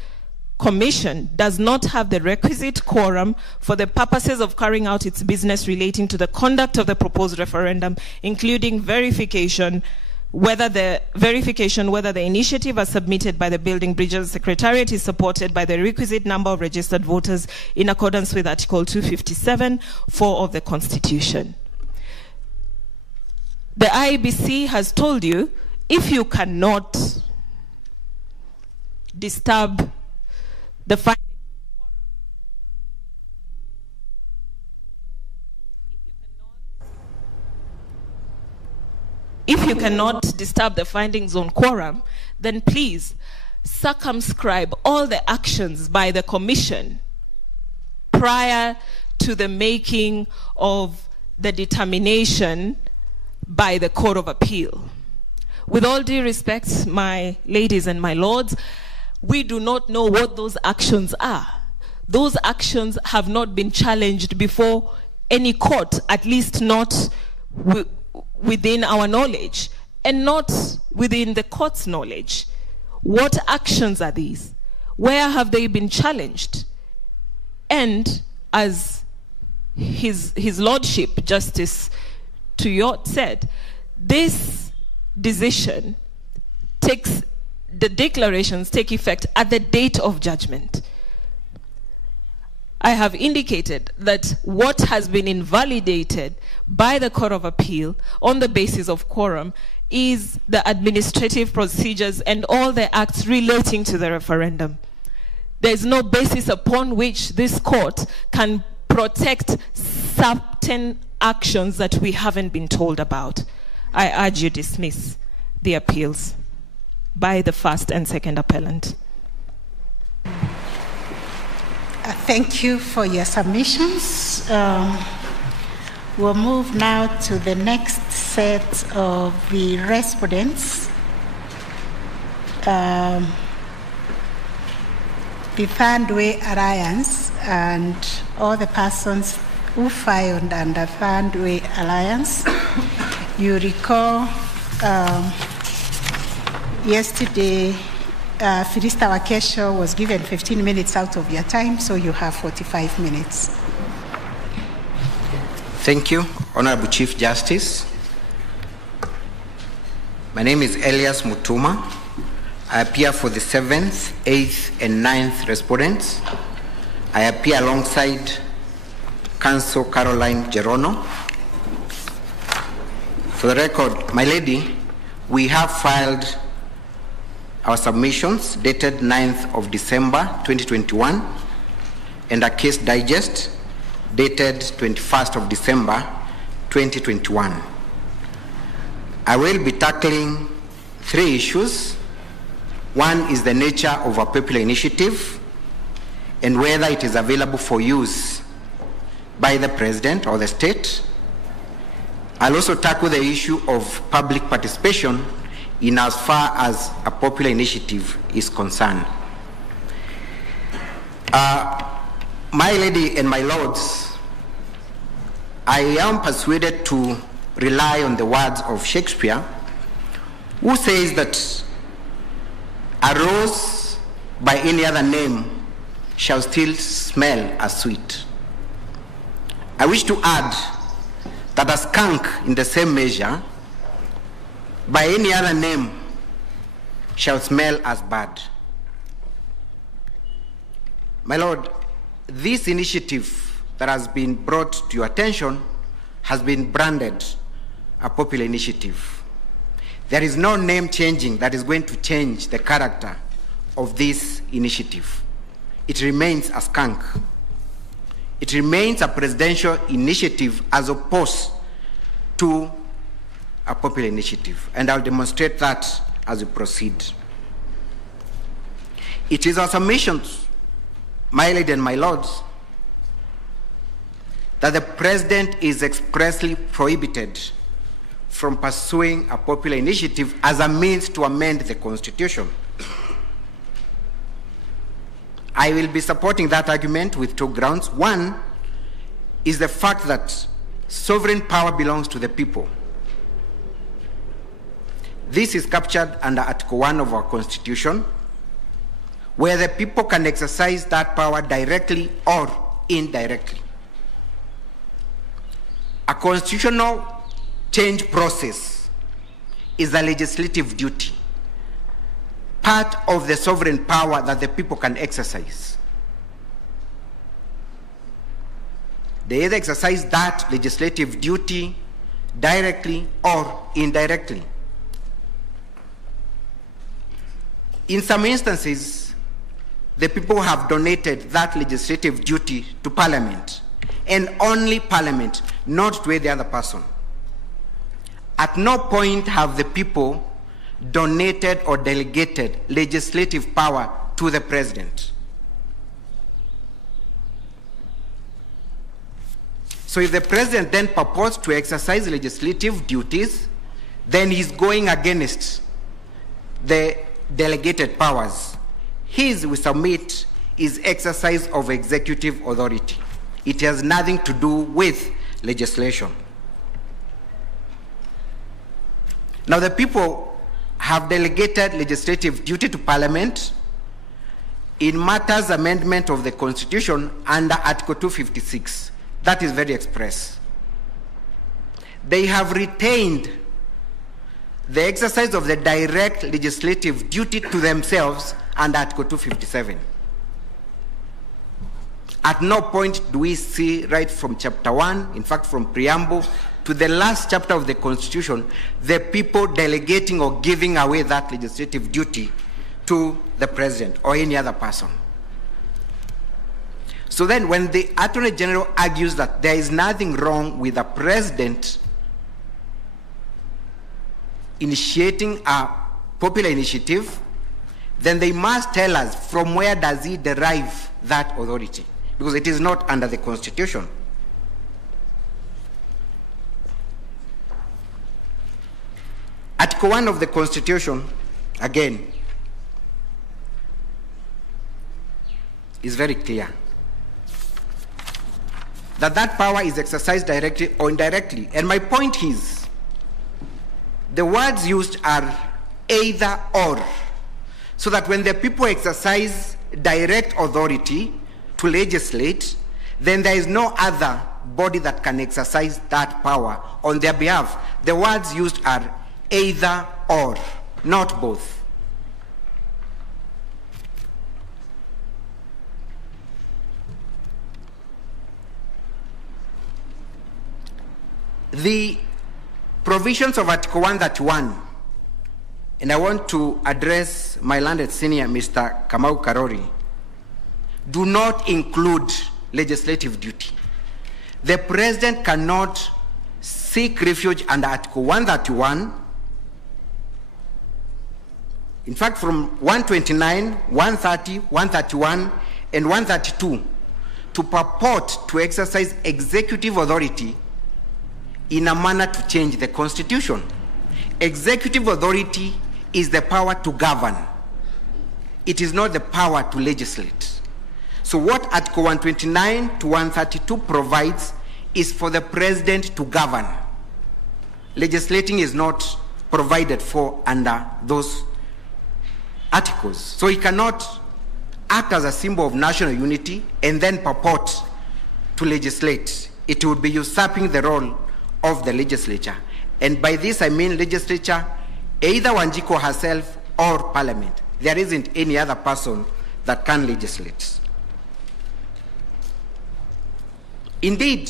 Commission does not have the requisite quorum for the purposes of carrying out its business relating to the conduct of the proposed referendum, including verification whether the initiative as submitted by the Building Bridges Secretariat is supported by the requisite number of registered voters in accordance with Article 257(4) of the Constitution. The IBC has told you, if you cannot disturb the findings if you cannot disturb the findings on quorum, then please circumscribe all the actions by the Commission prior to the making of the determination by the Court of Appeal. With all due respect, my ladies and my lords, we do not know what those actions are. Those actions have not been challenged before any court, at least not within our knowledge, and not within the court's knowledge. What actions are these? Where have they been challenged? And as His Lordship, Justice Tuyot, said, this decision the declarations take effect at the date of judgment. I have indicated that what has been invalidated by the Court of Appeal on the basis of quorum is the administrative procedures and all the acts relating to the referendum. There is no basis upon which this court can protect certain actions that we haven't been told about. I urge you dismiss the appeals by the first and second appellant. Thank you for your submissions. We'll move now to the next set of the respondents. The Third Way Alliance and all the persons who filed under Third Way Alliance. You recall yesterday, Philista Wakesho was given 15 minutes out of your time, so you have 45 minutes. Thank you, Honorable Chief Justice. My name is Elias Mutuma. I appear for the 7th, 8th, and 9th respondents. I appear alongside Counsel Caroline Gerono. For the record, my lady, we have filed our submissions dated 9th of December 2021 and a case digest dated 21st of December 2021. I will be tackling 3 issues. One is the nature of a popular initiative and whether it is available for use by the President or the state. I'll also tackle the issue of public participation in as far as a popular initiative is concerned. My lady and my lords, I am persuaded to rely on the words of Shakespeare, who says that a rose by any other name shall still smell as sweet. I wish to add that a skunk in the same measure by any other name shall smell as bad. My lord, this initiative that has been brought to your attention has been branded a popular initiative. There is no name changing that is going to change the character of this initiative. It remains a skunk. It remains a presidential initiative as opposed to a popular initiative, and I'll demonstrate that as we proceed. It is our submissions, my lady and my lords, that the President is expressly prohibited from pursuing a popular initiative as a means to amend the Constitution. I will be supporting that argument with 2 grounds. One is the fact that sovereign power belongs to the people. This is captured under Article 1 of our Constitution, where the people can exercise that power directly or indirectly. A constitutional change process is a legislative duty, part of the sovereign power that the people can exercise. They either exercise that legislative duty directly or indirectly. In some instances, the people have donated that legislative duty to Parliament, and only Parliament, not to any other person. At no point have the people donated or delegated legislative power to the President. So if the President then purports to exercise legislative duties, then he's going against the delegated powers. His, we submit, is exercise of executive authority. It has nothing to do with legislation. Now, the people have delegated legislative duty to Parliament in matters amendment of the Constitution under Article 256. That is very express. They have retained the exercise of the direct legislative duty to themselves under Article 257. At no point do we see, right from Chapter 1, in fact from preamble, to the last chapter of the Constitution, the people delegating or giving away that legislative duty to the President or any other person. So then when the Attorney General argues that there is nothing wrong with the President initiating a popular initiative, then they must tell us from where does he derive that authority, because it is not under the Constitution. Article 1 of the Constitution, again, is very clear that power is exercised directly or indirectly. And my point is, the words used are either or, so that when the people exercise direct authority to legislate, then there is no other body that can exercise that power on their behalf. The words used are either or, not both. The provisions of Article 131, and I want to address my landed senior, Mr. Kamau Karori, do not include legislative duty. The President cannot seek refuge under Article 131. In fact, from 129, 130, 131, and 132, to purport to exercise executive authority in a manner to change the Constitution. Executive authority is the power to govern. It is not the power to legislate. So what Article 129 to 132 provides is for the President to govern. Legislating is not provided for under those articles. So he cannot act as a symbol of national unity and then purport to legislate. It would be usurping the role of the legislature. And by this I mean legislature, either Wanjiku herself or Parliament. There isn't any other person that can legislate. Indeed,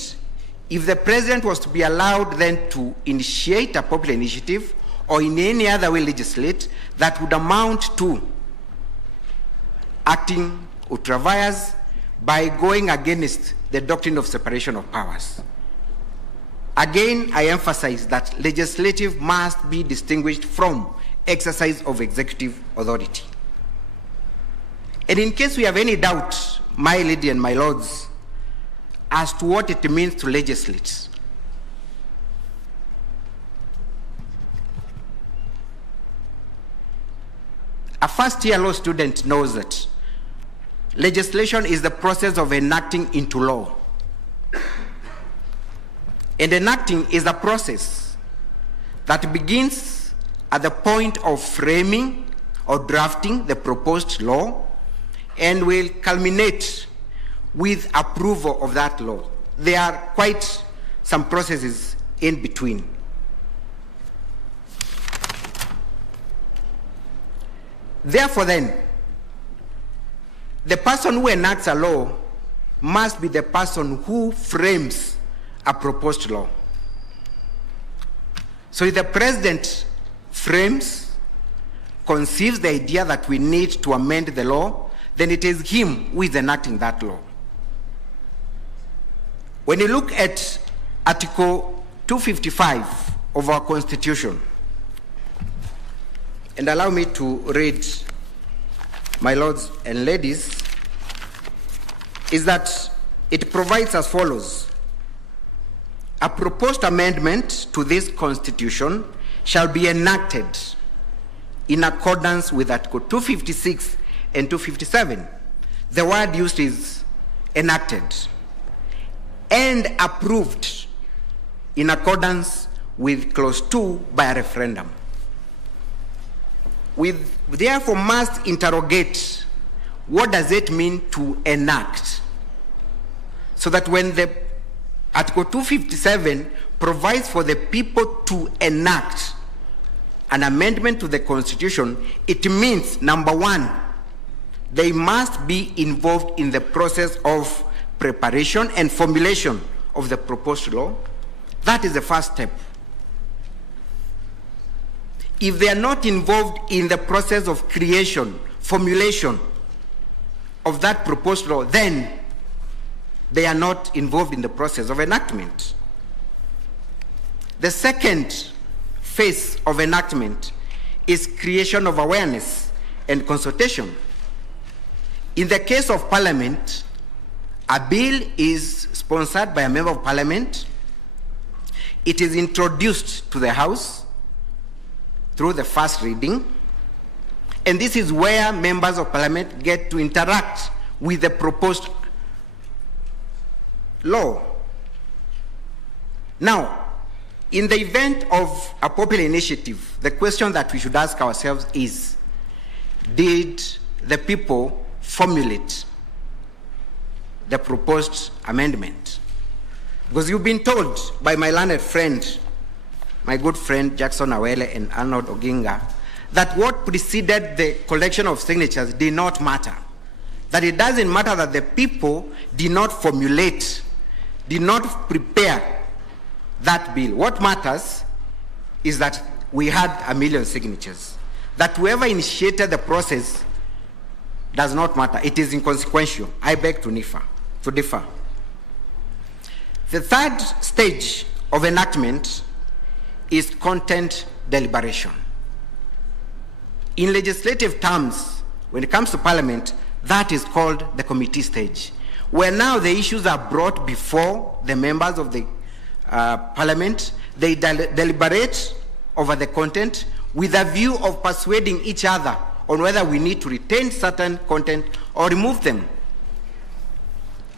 if the President was to be allowed then to initiate a popular initiative or in any other way legislate, that would amount to acting ultra vires by going against the doctrine of separation of powers. Again, I emphasize that legislative must be distinguished from exercise of executive authority. And in case we have any doubt, my lady and my lords, as to what it means to legislate, a first-year law student knows that legislation is the process of enacting into law. And enacting is a process that begins at the point of framing or drafting the proposed law and will culminate with approval of that law. There are quite some processes in between. Therefore then, the person who enacts a law must be the person who frames a proposed law. So if the President frames, conceives the idea that we need to amend the law, then it is him who is enacting that law. When you look at Article 255 of our Constitution, and allow me to read, my lords and ladies, is that it provides as follows: a proposed amendment to this Constitution shall be enacted in accordance with Article 256 and 257. The word used is enacted, and approved in accordance with Clause 2 by a referendum. We therefore must interrogate, what does it mean to enact? So that when the Article 257 provides for the people to enact an amendment to the Constitution, it means, number one, they must be involved in the process of preparation and formulation of the proposed law. That is the first step. If they are not involved in the process of creation, formulation of that proposed law, then they are not involved in the process of enactment. The second phase of enactment is creation of awareness and consultation. In the case of Parliament, a bill is sponsored by a member of Parliament. It is introduced to the House. through the first reading, and this is where members of parliament get to interact with the proposed law. Now, in the event of a popular initiative, the question that we should ask ourselves is, did the people formulate the proposed amendment? Because you've been told by my learned friend, my good friend Jackson Awele and Arnold Oginga, that what preceded the collection of signatures did not matter. That it doesn't matter that the people did not formulate, did not prepare that bill. What matters is that we had 1 million signatures. That whoever initiated the process does not matter. It is inconsequential. I beg to differ. The third stage of enactment is content deliberation. In legislative terms, when it comes to parliament, that is called the committee stage, where now the issues are brought before the members of the parliament. They deliberate over the content with a view of persuading each other on whether we need to retain certain content or remove them.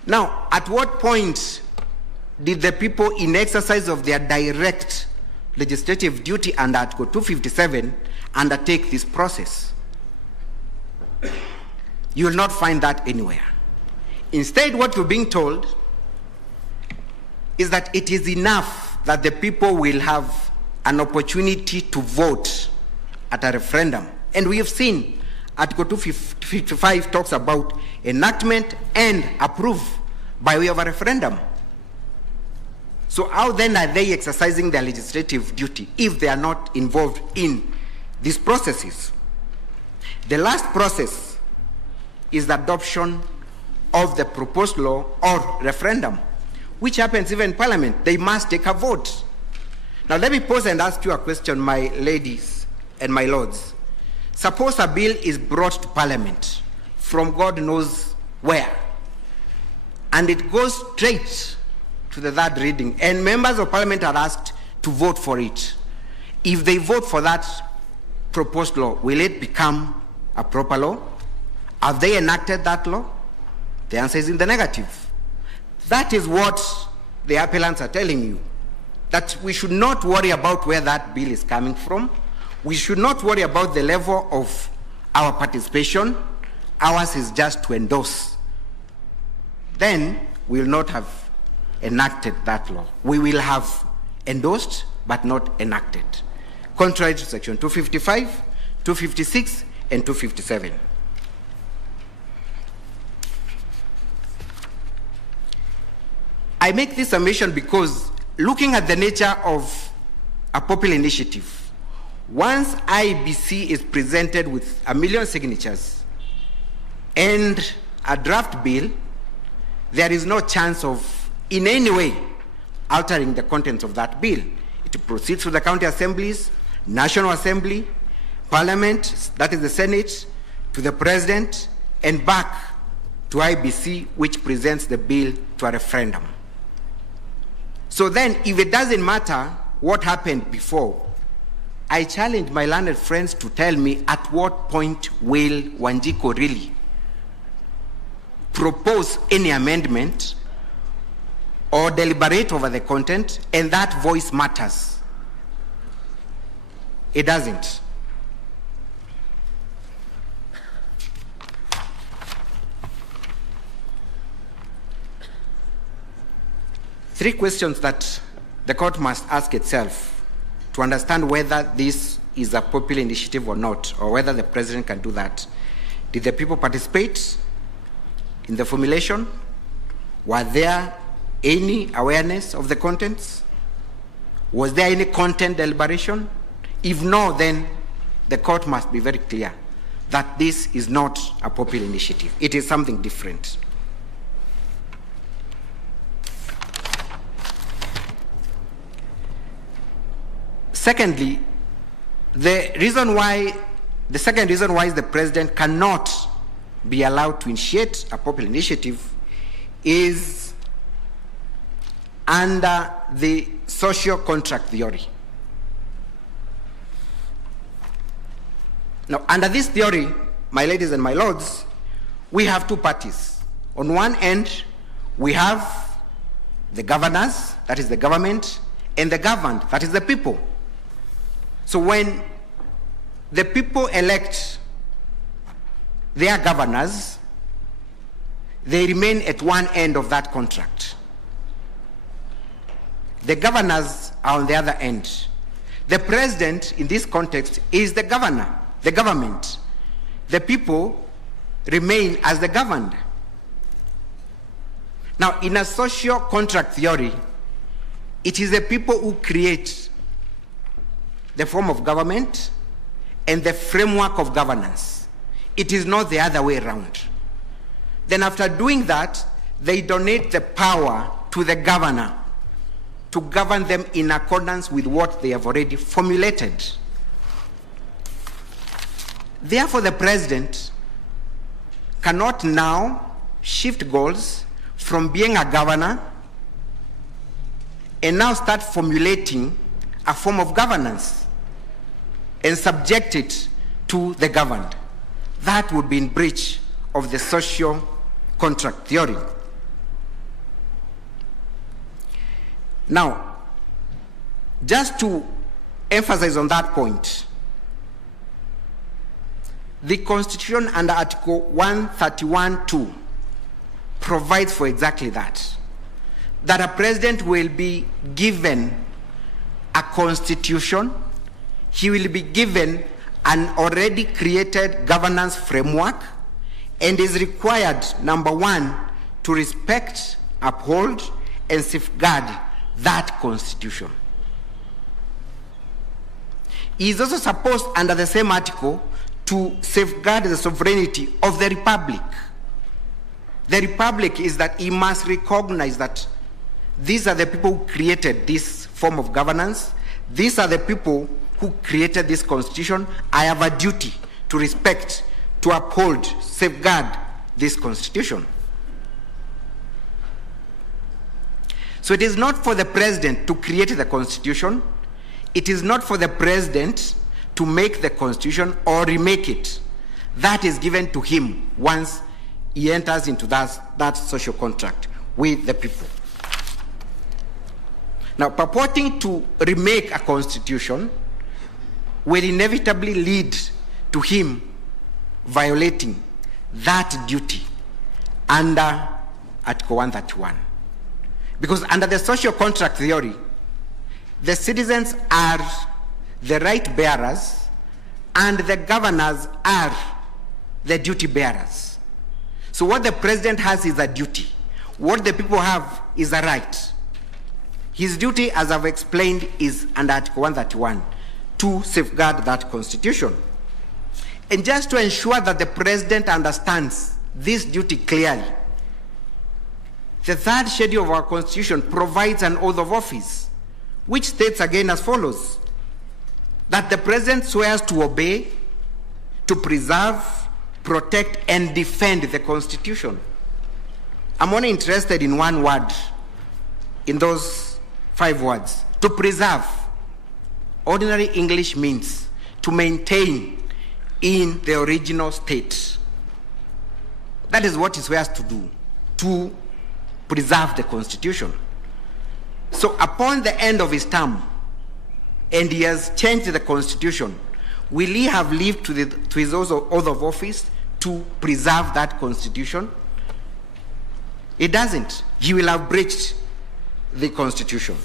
Now, at what point did the people, in exercise of their direct legislative duty under Article 257, undertake this process? You will not find that anywhere. Instead, what you're being told is that it is enough that the people will have an opportunity to vote at a referendum. And we have seen Article 255 talks about enactment and approve by way of a referendum. So how then are they exercising their legislative duty if they are not involved in these processes? The last process is the adoption of the proposed law or referendum, which happens even in parliament. They must take a vote. Now let me pause and ask you a question, my ladies and my lords. Suppose a bill is brought to parliament from God knows where, and it goes straight to the third reading, and members of parliament are asked to vote for it. If they vote for that proposed law, will it become a proper law? Have they enacted that law? The answer is in the negative. That is what the appellants are telling you, that we should not worry about where that bill is coming from. We should not worry about the level of our participation. Ours is just to endorse. Then we will not have enacted that law. We will have endorsed but not enacted, contrary to section 255, 256, and 257. I make this submission because looking at the nature of a popular initiative, once IBC is presented with 1 million signatures and a draft bill, there is no chance of in any way altering the contents of that bill. It proceeds to the county assemblies, National Assembly, Parliament, that is the Senate, to the President, and back to IBC, which presents the bill to a referendum. So then, if it doesn't matter what happened before, I challenge my learned friends to tell me at what point will Wanjiku really propose any amendment or deliberate over the content, and that voice matters. It doesn't. Three questions that the court must ask itself to understand whether this is a popular initiative or not, or whether the president can do that. Did the people participate in the formulation? Was there any awareness of the contents? Was there any content deliberation? If no, then the court must be very clear that this is not a popular initiative. It is something different. Secondly, the second reason why the president cannot be allowed to initiate a popular initiative is under the social contract theory. Now, under this theory, my ladies and my lords, we have two parties. On one end, we have the governors, that is the government, and the governed, that is the people. So when the people elect their governors, they remain at one end of that contract. The governors are on the other end. The president, in this context, is the governor, the government. The people remain as the governed. Now, in a social contract theory, it is the people who create the form of government and the framework of governance. It is not the other way around. Then after doing that, they donate the power to the governor to govern them in accordance with what they have already formulated. Therefore, the president cannot now shift goals from being a governor and now start formulating a form of governance and subject it to the governed. That would be in breach of the social contract theory. Now, just to emphasize on that point, the Constitution under Article 131(2) provides for exactly that a president will be given a constitution, he will be given an already created governance framework, and is required, number one, to respect, uphold, and safeguard that constitution. He is also supposed, under the same article, to safeguard the sovereignty of the republic. The republic is that he must recognize that these are the people who created this form of governance. These are the people who created this constitution. I have a duty to respect, to uphold, safeguard this constitution. So it is not for the president to create the constitution. It is not for the president to make the constitution or remake it. That is given to him once he enters into that social contract with the people. Now, purporting to remake a constitution will inevitably lead to him violating that duty under Article 131. Because under the social contract theory, the citizens are the right bearers and the governors are the duty bearers. So what the president has is a duty. What the people have is a right. His duty, as I've explained, is under Article 131 to safeguard that constitution. And just to ensure that the president understands this duty clearly, the third schedule of our constitution provides an oath of office, which states again as follows: that the president swears to obey, to preserve, protect, and defend the constitution. I'm only interested in one word in those 5 words: to preserve. Ordinary English means to maintain in the original state. That is what he swears to do, to preserve the constitution. So upon the end of his term, and he has changed the constitution, will he have lived to his oath of office to preserve that constitution? It doesn't. He will have breached the constitution.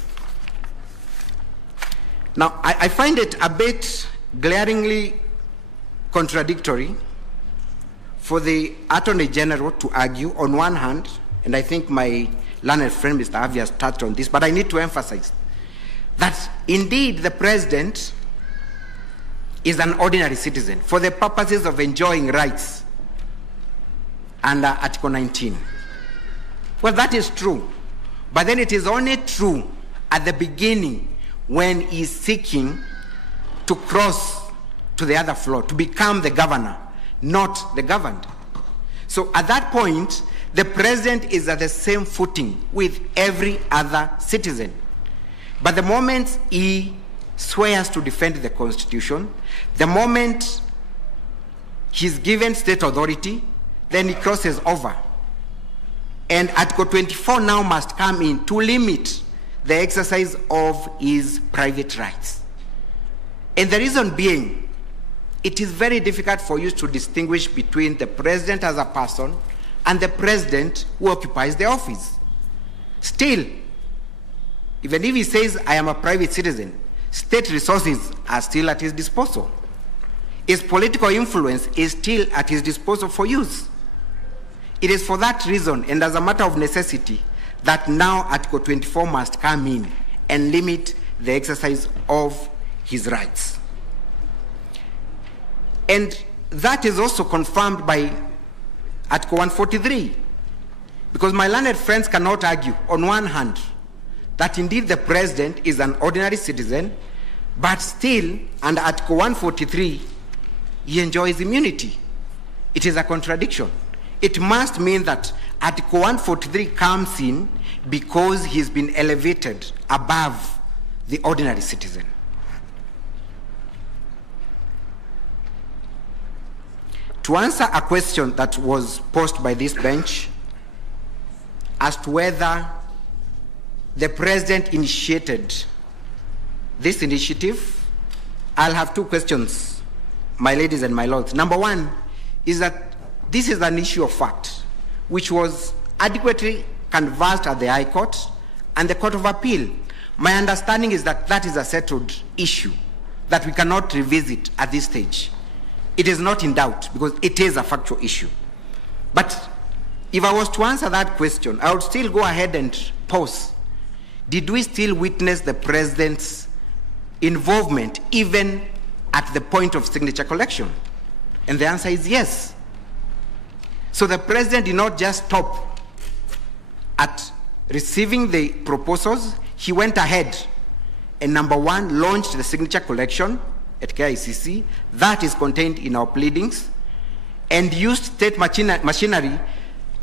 Now, I find it a bit glaringly contradictory for the Attorney General to argue on one hand, and I think my learned friend Mr. Avi has touched on this, but I need to emphasize that indeed the president is an ordinary citizen for the purposes of enjoying rights under Article 19. Well, that is true, but then it is only true at the beginning when he is seeking to cross to the other floor, to become the governor, not the governed. So at that point, the president is at the same footing with every other citizen. But the moment he swears to defend the constitution, the moment he's given state authority, then he crosses over. And Article 24 now must come in to limit the exercise of his private rights. And the reason being, it is very difficult for you to distinguish between the president as a person and the president who occupies the office. Still, even if he says, I am a private citizen, state resources are still at his disposal. His political influence is still at his disposal for use. It is for that reason, and as a matter of necessity, that now Article 24 must come in and limit the exercise of his rights. And that is also confirmed by Article 143, because my learned friends cannot argue, on one hand, that indeed the president is an ordinary citizen, but still, under Article 143, he enjoys immunity. It is a contradiction. It must mean that Article 143 comes in because he's been elevated above the ordinary citizen. To answer a question that was posed by this bench as to whether the president initiated this initiative, I'll have two questions, my ladies and my lords. Number one is that this is an issue of fact, which was adequately canvassed at the High Court and the Court of Appeal. My understanding is that that is a settled issue that we cannot revisit at this stage. It is not in doubt because it is a factual issue. But if I was to answer that question, I would still go ahead and pause. Did we still witness the president's involvement even at the point of signature collection? And the answer is yes. So the president did not just stop at receiving the proposals. He went ahead and, number one, launched the signature collection at KICC. That is contained in our pleadings, and used state machinery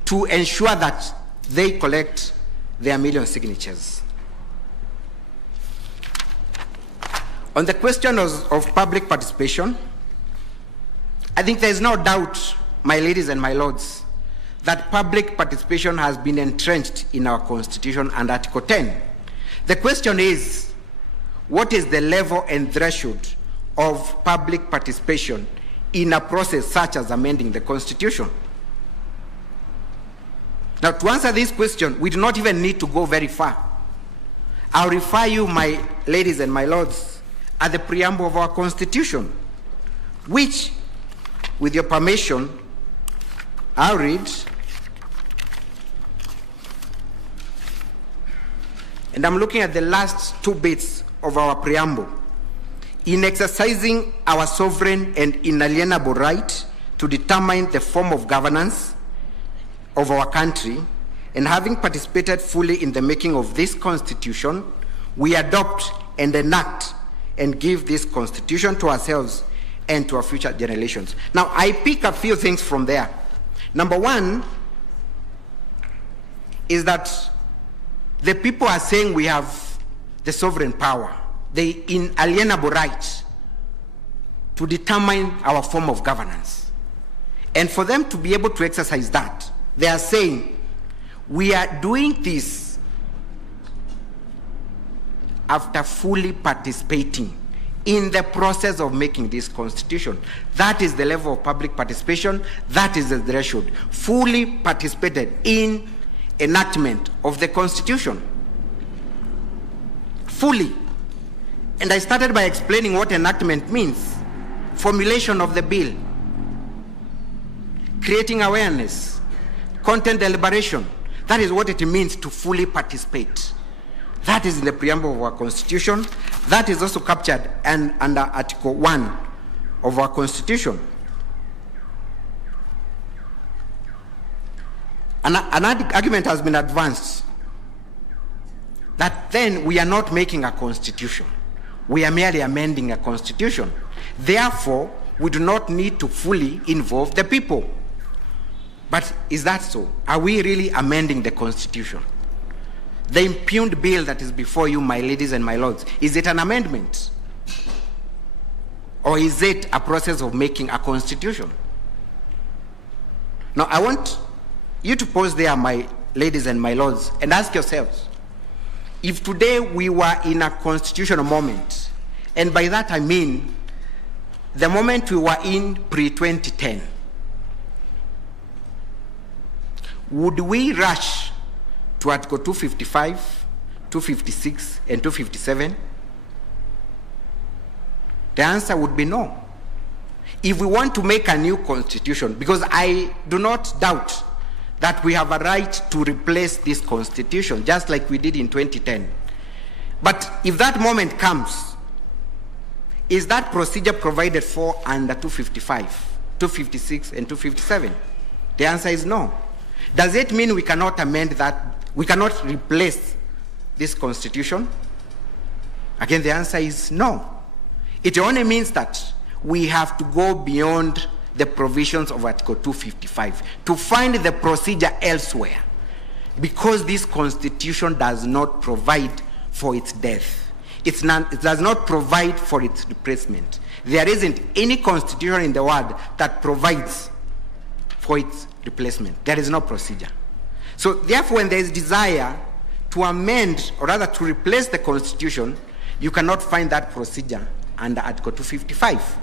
to ensure that they collect their million signatures. On the question of public participation, I think there is no doubt, my ladies and my lords, that public participation has been entrenched in our Constitution and Article 10. The question is, what is the level and threshold of public participation in a process such as amending the Constitution? Now, to answer this question, we do not even need to go very far. I'll refer you, my ladies and my lords, at the preamble of our Constitution, which, with your permission, I'll read. And I'm looking at the last two bits of our preamble. In exercising our sovereign and inalienable right to determine the form of governance of our country, and having participated fully in the making of this Constitution, we adopt and enact and give this Constitution to ourselves and to our future generations. Now, I pick a few things from there. Number one is that the people are saying we have the sovereign power, the inalienable right to determine our form of governance. And for them to be able to exercise that, they are saying we are doing this after fully participating in the process of making this Constitution. That is the level of public participation. That is the threshold. Fully participated in enactment of the Constitution. Fully. And I started by explaining what enactment means. Formulation of the bill, creating awareness, content deliberation. That is what it means to fully participate. That is in the preamble of our Constitution. That is also captured under Article 1 of our Constitution. An argument has been advanced that then we are not making a constitution. We are merely amending a constitution. Therefore, we do not need to fully involve the people. But is that so? Are we really amending the constitution? The impugned bill that is before you, my ladies and my lords, is it an amendment? Or is it a process of making a constitution? Now, I want you to pause there, my ladies and my lords, and ask yourselves, if today we were in a constitutional moment, and by that I mean the moment we were in pre-2010, would we rush to Article 255, 256, and 257? The answer would be no. If we want to make a new constitution, because I do not doubt that we have a right to replace this constitution, just like we did in 2010. But if that moment comes, is that procedure provided for under 255, 256, and 257? The answer is no. Does it mean we cannot amend that? We cannot replace this constitution? Again, the answer is no. It only means that we have to go beyond the provisions of Article 255 to find the procedure elsewhere, because this constitution does not provide for its death. It does not provide for its replacement. There isn't any constitution in the world that provides for its replacement. There is no procedure. So therefore, when there is desire to amend, or rather to replace the constitution, you cannot find that procedure under Article 255.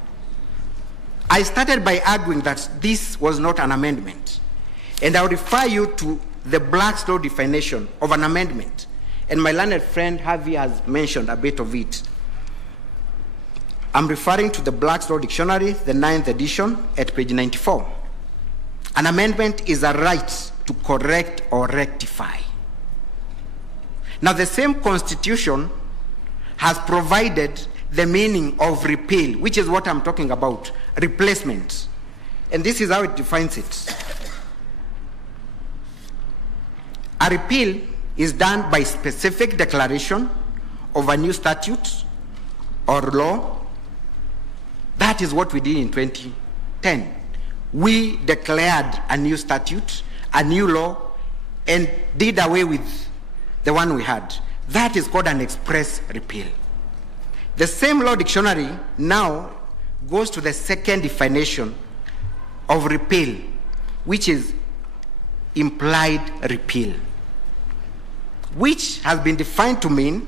I started by arguing that this was not an amendment, and I'll refer you to the Black's Law definition of an amendment, and my learned friend Harvey has mentioned a bit of it. I'm referring to the Black's Law Dictionary, the 9th edition, at page 94. An amendment is a right to correct or rectify. Now, the same constitution has provided the meaning of repeal, which is what I'm talking about, replacement. And this is how it defines it. A repeal is done by specific declaration of a new statute or law. That is what we did in 2010. We declared a new statute, a new law, and did away with the one we had. That is called an express repeal. The same law dictionary now goes to the second definition of repeal, which is implied repeal, which has been defined to mean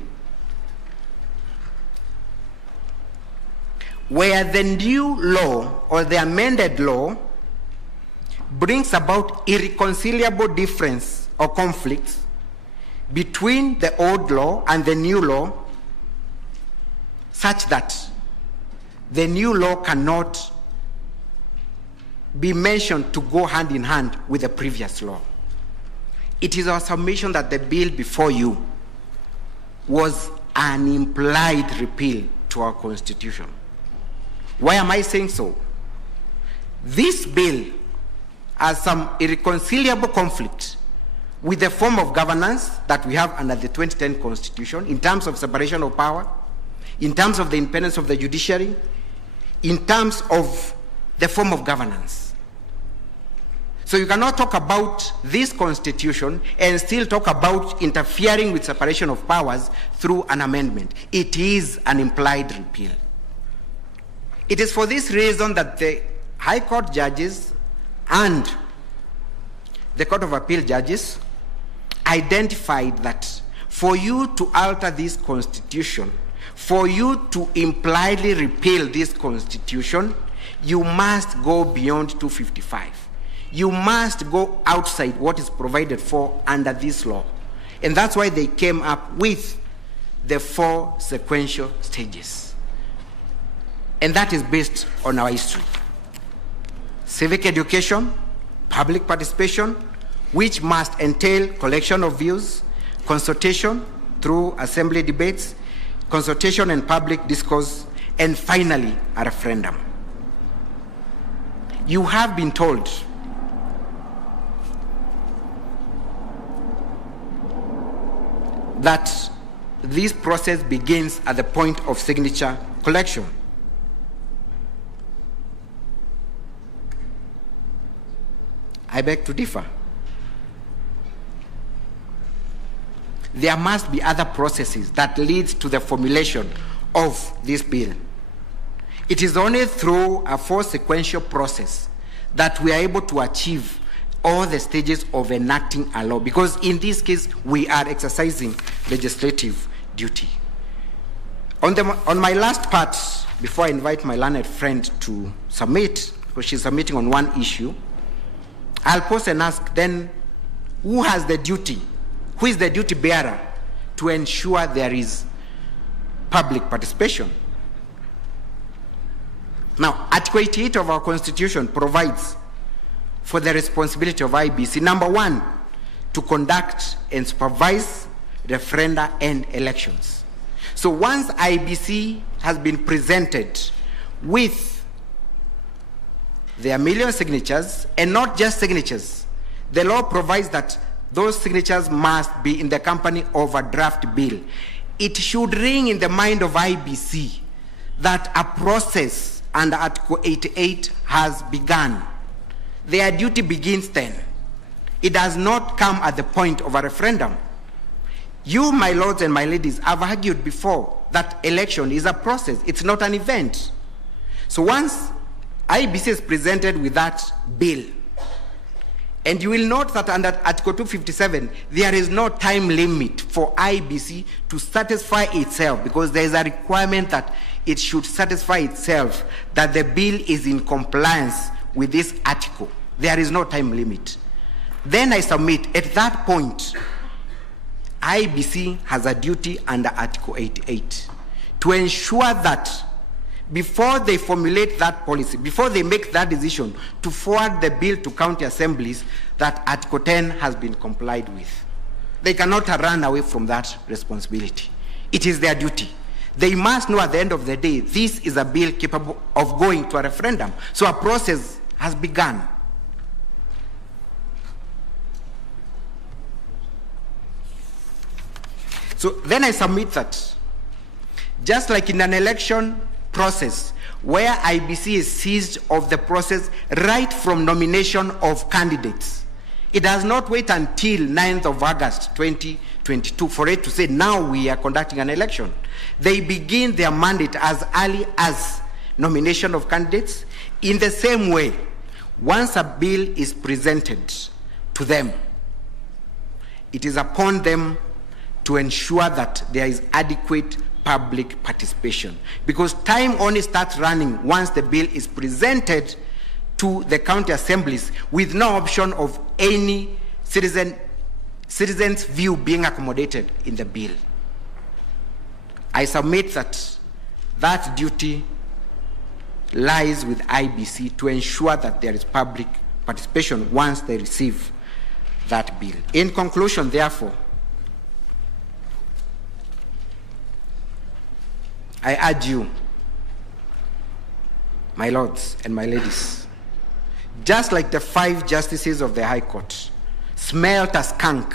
where the new law or the amended law brings about irreconcilable difference or conflicts between the old law and the new law, such that the new law cannot be mentioned to go hand in hand with the previous law. It is our submission that the bill before you was an implied repeal to our Constitution. Why am I saying so? This bill has some irreconcilable conflict with the form of governance that we have under the 2010 Constitution in terms of separation of power, in terms of the independence of the judiciary, in terms of the form of governance. So you cannot talk about this Constitution and still talk about interfering with separation of powers through an amendment. It is an implied repeal. It is for this reason that the High Court judges and the Court of Appeal judges identified that for you to alter this Constitution, for you to impliedly repeal this Constitution, you must go beyond 255. You must go outside what is provided for under this law. And that's why they came up with the 4 sequential stages. And that is based on our history. Civic education, public participation, which must entail collection of views, consultation through assembly debates, consultation and public discourse, and finally, a referendum. You have been told that this process begins at the point of signature collection. I beg to differ. There must be other processes that lead to the formulation of this bill. It is only through a 4 sequential process that we are able to achieve all the stages of enacting a law, because in this case, we are exercising legislative duty. On my last part, before I invite my learned friend to submit, because she's submitting on one issue, I'll pause and ask then, who has the duty? Who is the duty bearer to ensure there is public participation? Now, Article 88 of our Constitution provides for the responsibility of IBC, number one, to conduct and supervise referenda and elections. So once IBC has been presented with their million signatures, and not just signatures, the law provides that those signatures must be in the company of a draft bill. It should ring in the mind of IBC that a process under Article 88 has begun. Their duty begins then. It does not come at the point of a referendum. You, my lords and my ladies, have argued before that election is a process. It's not an event. So once IBC is presented with that bill, and you will note that under Article 257, there is no time limit for IBC to satisfy itself, because there is a requirement that it should satisfy itself that the bill is in compliance with this article. There is no time limit. Then I submit, at that point, IBC has a duty under Article 88 to ensure that before they formulate that policy, before they make that decision to forward the bill to county assemblies, that Article 10 has been complied with. They cannot run away from that responsibility. It is their duty. They must know at the end of the day, this is a bill capable of going to a referendum. So a process has begun. So then I submit that, just like in an election process, where IBC is seized of the process right from nomination of candidates, it does not wait until 9th of August 2022 for it to say, now we are conducting an election. They begin their mandate as early as nomination of candidates. In the same way, once a bill is presented to them, it is upon them to ensure that there is adequate public participation, because time only starts running once the bill is presented to the county assemblies with no option of any citizen's view being accommodated in the bill. I submit that that duty lies with IBC to ensure that there is public participation once they receive that bill. In conclusion, therefore, I urge you, my lords and my ladies, just like the 5 justices of the High Court smelt a skunk,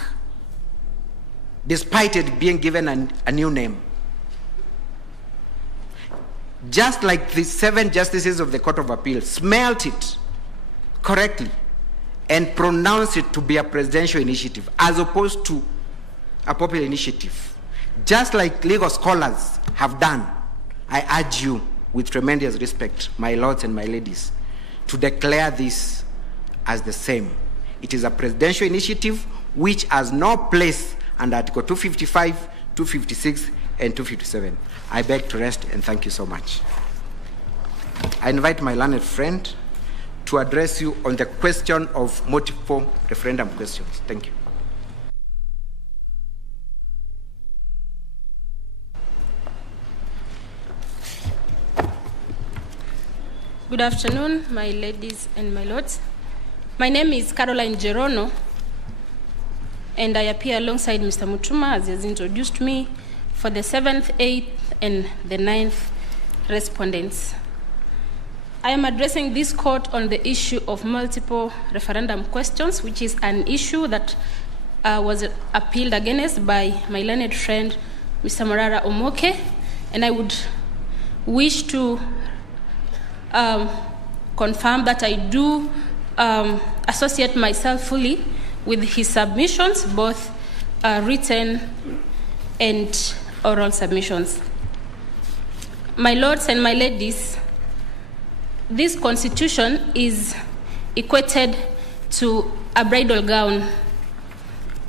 despite it being given a new name, just like the 7 justices of the Court of Appeal smelt it correctly and pronounced it to be a presidential initiative as opposed to a popular initiative, just like legal scholars have done, I urge you, with tremendous respect, my lords and my ladies, to declare this as the same. It is a presidential initiative which has no place under Article 255, 256, and 257. I beg to rest, and thank you so much. I invite my learned friend to address you on the question of multiple referendum questions. Thank you. Good afternoon, my ladies and my lords. My name is Caroline Gerono, and I appear alongside Mr. Mutuma, as he has introduced me, for the 7th, 8th, and the 9th respondents. I am addressing this court on the issue of multiple referendum questions, which is an issue that was appealed against by my learned friend, Mr. Morara Omoke, and I would wish to confirm that I do associate myself fully with his submissions, both written and oral submissions. My lords and my ladies, this constitution is equated to a bridal gown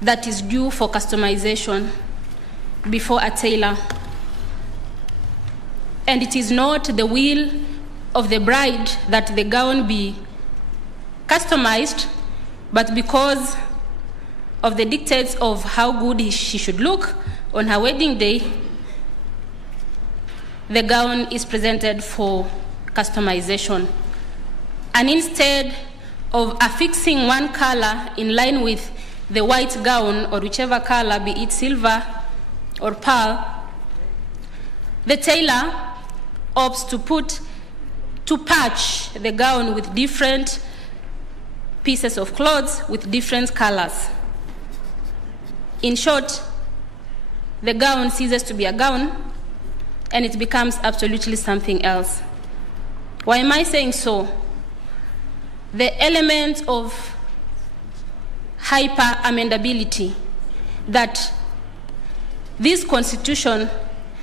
that is due for customization before a tailor. And it is not the will of the bride that the gown be customized, but because of the dictates of how good she should look on her wedding day, the gown is presented for customization. And instead of affixing one color in line with the white gown, or whichever color, be it silver or pearl, the tailor opts to patch the gown with different pieces of clothes with different colors. In short, the gown ceases to be a gown and it becomes absolutely something else. Why am I saying so? The element of hyper-amendability that this Constitution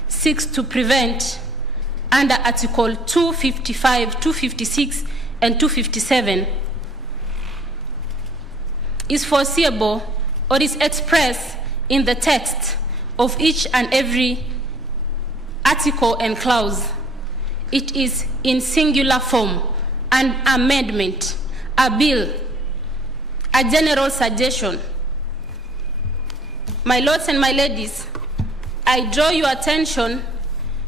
seeks to prevent under Article 255, 256, and 257 is foreseeable or is expressed in the text of each and every article and clause. It is in singular form, an amendment, a bill, a general suggestion. My lords and my ladies, I draw your attention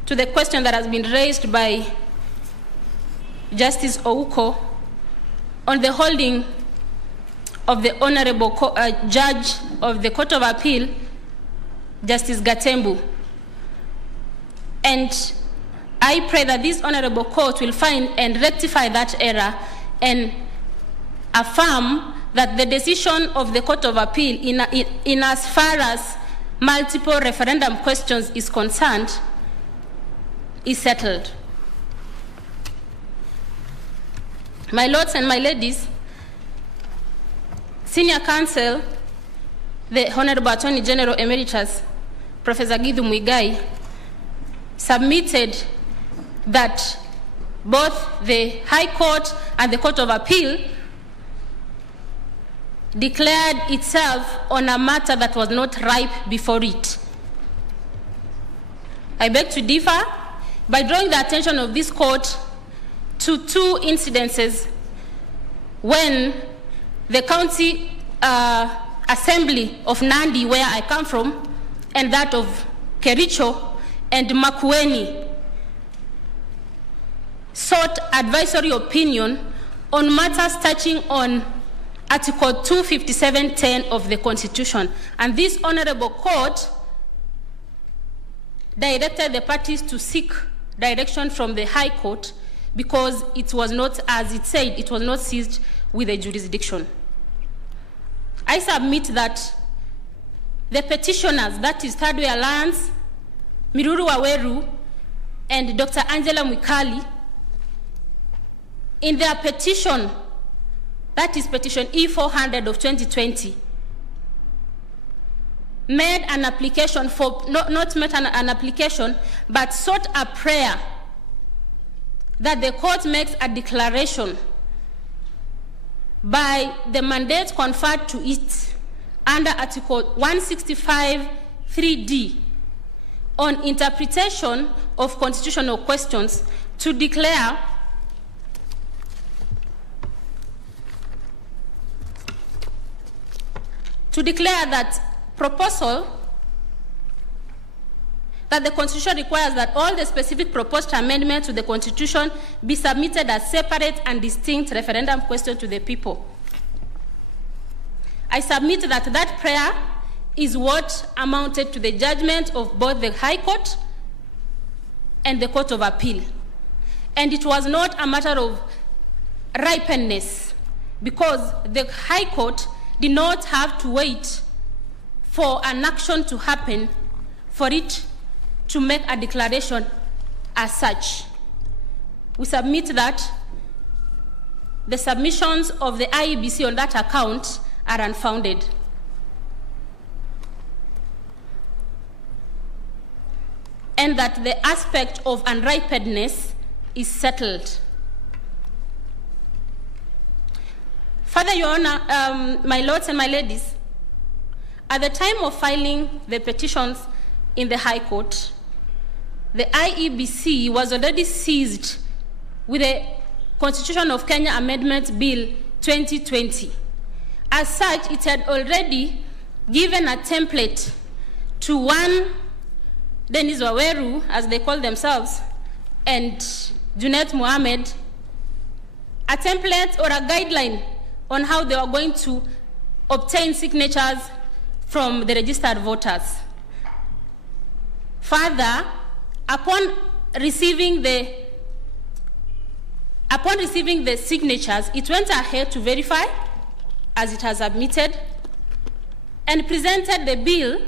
to the question that has been raised by Justice Ouko on the holding of the Honorable Judge of the Court of Appeal, Justice Gatembu. And I pray that this Honorable Court will find and rectify that error and affirm that the decision of the Court of Appeal in as far as multiple referendum questions is concerned is settled. My lords and my ladies, Senior Counsel, the Honorable Attorney General Emeritus, Professor Githu Muigai, submitted that both the High Court and the Court of Appeal declared itself on a matter that was not ripe before it. I beg to differ by drawing the attention of this court to two incidences when the county assembly of Nandi, where I come from, and that of Kericho and Makueni sought advisory opinion on matters touching on Article 257.10 of the Constitution. And this Honorable Court directed the parties to seek direction from the High Court because it was not, as it said, it was not seized with a jurisdiction. I submit that the petitioners, that is Third Way Alliance, Miruru Waweru, and Dr. Angela Mwikali, in their petition, that is petition E400 of 2020, made an application for, not made an application, but sought a prayer that the court makes a declaration by the mandate conferred to it under Article 165 3D on interpretation of constitutional questions to declare that proposal that the Constitution requires that all the specific proposed amendments to the Constitution be submitted as separate and distinct referendum questions to the people. I submit that that prayer is what amounted to the judgment of both the High Court and the Court of Appeal. And it was not a matter of ripeness, because the High Court did not have to wait for an action to happen for it to make a declaration as such. We submit that the submissions of the IEBC on that account are unfounded. And that the aspect of unripeness is settled. Further, Your Honor, my lords and my ladies, at the time of filing the petitions in the High Court, the IEBC was already seized with the Constitution of Kenya Amendment Bill 2020. As such, it had already given a template to one Dennis Waweru, as they call themselves, and Junet Mohammed, a template or a guideline on how they were going to obtain signatures from the registered voters. Further, upon receiving the signatures, it went ahead to verify, as it has admitted, and presented the bill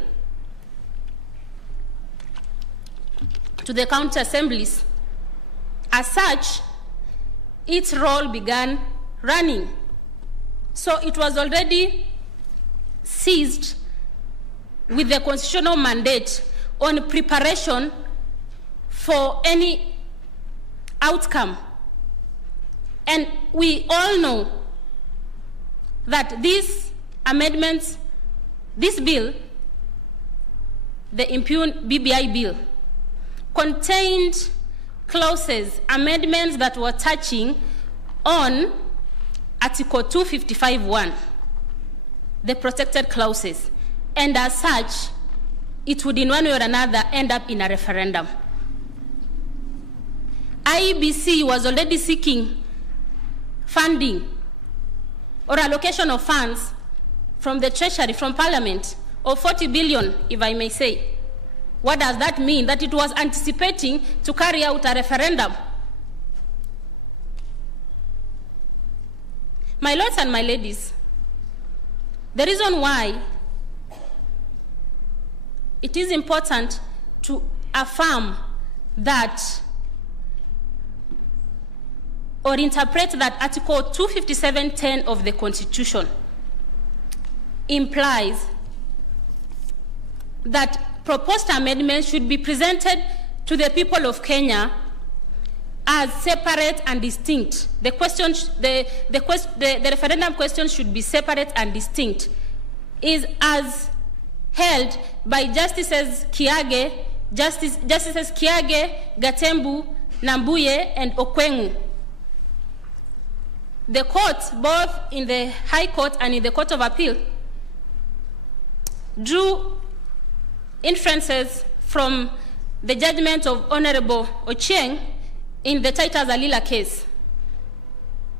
to the county assemblies. As such, its role began running. So it was already seized with the constitutional mandate on preparation for any outcome. And we all know that these amendments, this bill, the impugned BBI bill, contained clauses, amendments that were touching on Article 255(1), the protected clauses. And as such, it would in one way or another end up in a referendum. IEBC was already seeking funding or allocation of funds from the Treasury, from Parliament, of 40 billion, if I may say. What does that mean? That it was anticipating to carry out a referendum. My lords and my ladies, the reason why it is important to affirm that or interpret that Article 257(10) of the Constitution implies that proposed amendments should be presented to the people of Kenya as separate and distinct. The referendum question should be separate and distinct, is as held by Justices Kiage, Gatembu, Nambuye, and Okwengu. The courts, both in the High Court and in the Court of Appeal, drew inferences from the judgment of Honorable Ochieng in the Titus Alila case.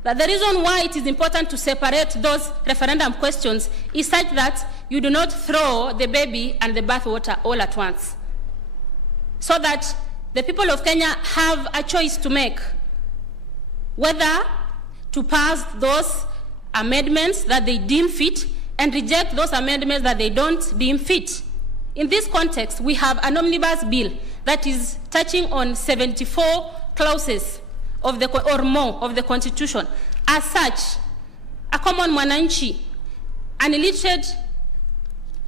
But the reason why it is important to separate those referendum questions is such that you do not throw the baby and the bathwater all at once, so that the people of Kenya have a choice to make whether to pass those amendments that they deem fit and reject those amendments that they don't deem fit. In this context, we have an omnibus bill that is touching on 74 clauses of the, or more of the Constitution. As such, a common mwananchi, an illiterate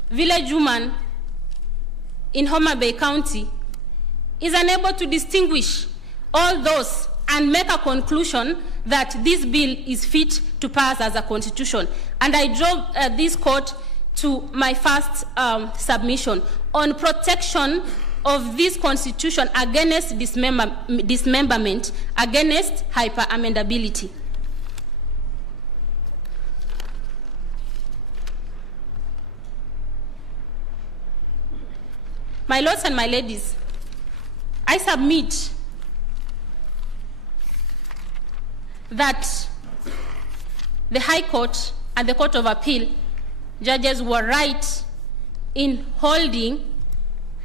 village woman in Homa Bay County, is unable to distinguish all those and make a conclusion that this bill is fit to pass as a constitution. And I drove this court to my first submission on protection of this constitution against dismemberment, against hyper-amendability. My lords and my ladies, I submit that the High Court and the Court of Appeal judges were right in holding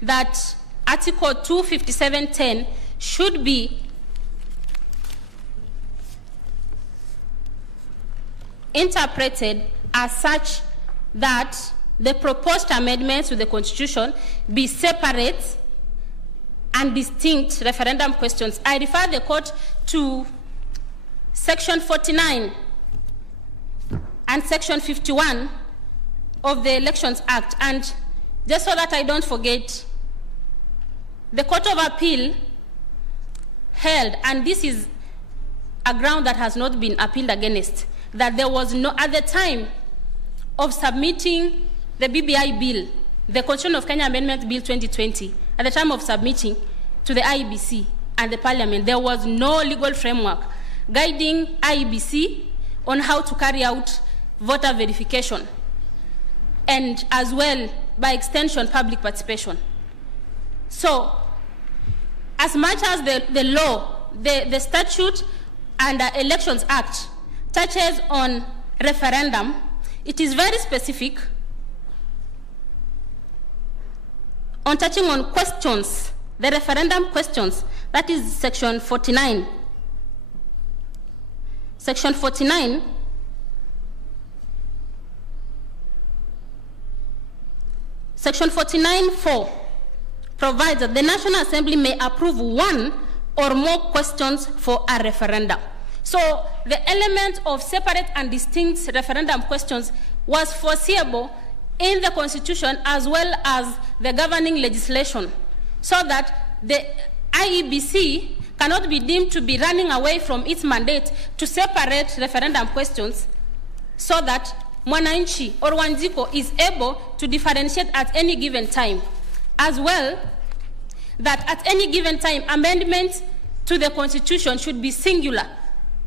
that Article 257(10) should be interpreted as such that the proposed amendments to the Constitution be separate and distinct referendum questions. I refer the court to Section 49 and Section 51 of the Elections Act. And just so that I don't forget, the Court of Appeal held, and this is a ground that has not been appealed against, that there was no, at the time of submitting the BBI bill, the Constitution of Kenya Amendment Bill 2020, at the time of submitting to the IEBC and the Parliament, there was no legal framework guiding IEBC on how to carry out voter verification, and as well, by extension, public participation. So, as much as the law, the statute and the Elections Act touches on referendum, it is very specific on touching on questions, the referendum questions. That is section 49. Section 49 Section 49(4) provides that the National Assembly may approve one or more questions for a referendum. So the element of separate and distinct referendum questions was foreseeable in the Constitution as well as the governing legislation, so that the IEBC cannot be deemed to be running away from its mandate to separate referendum questions, so that Mwananchi or Wanjiko is able to differentiate at any given time. As well, that at any given time, amendments to the Constitution should be singular.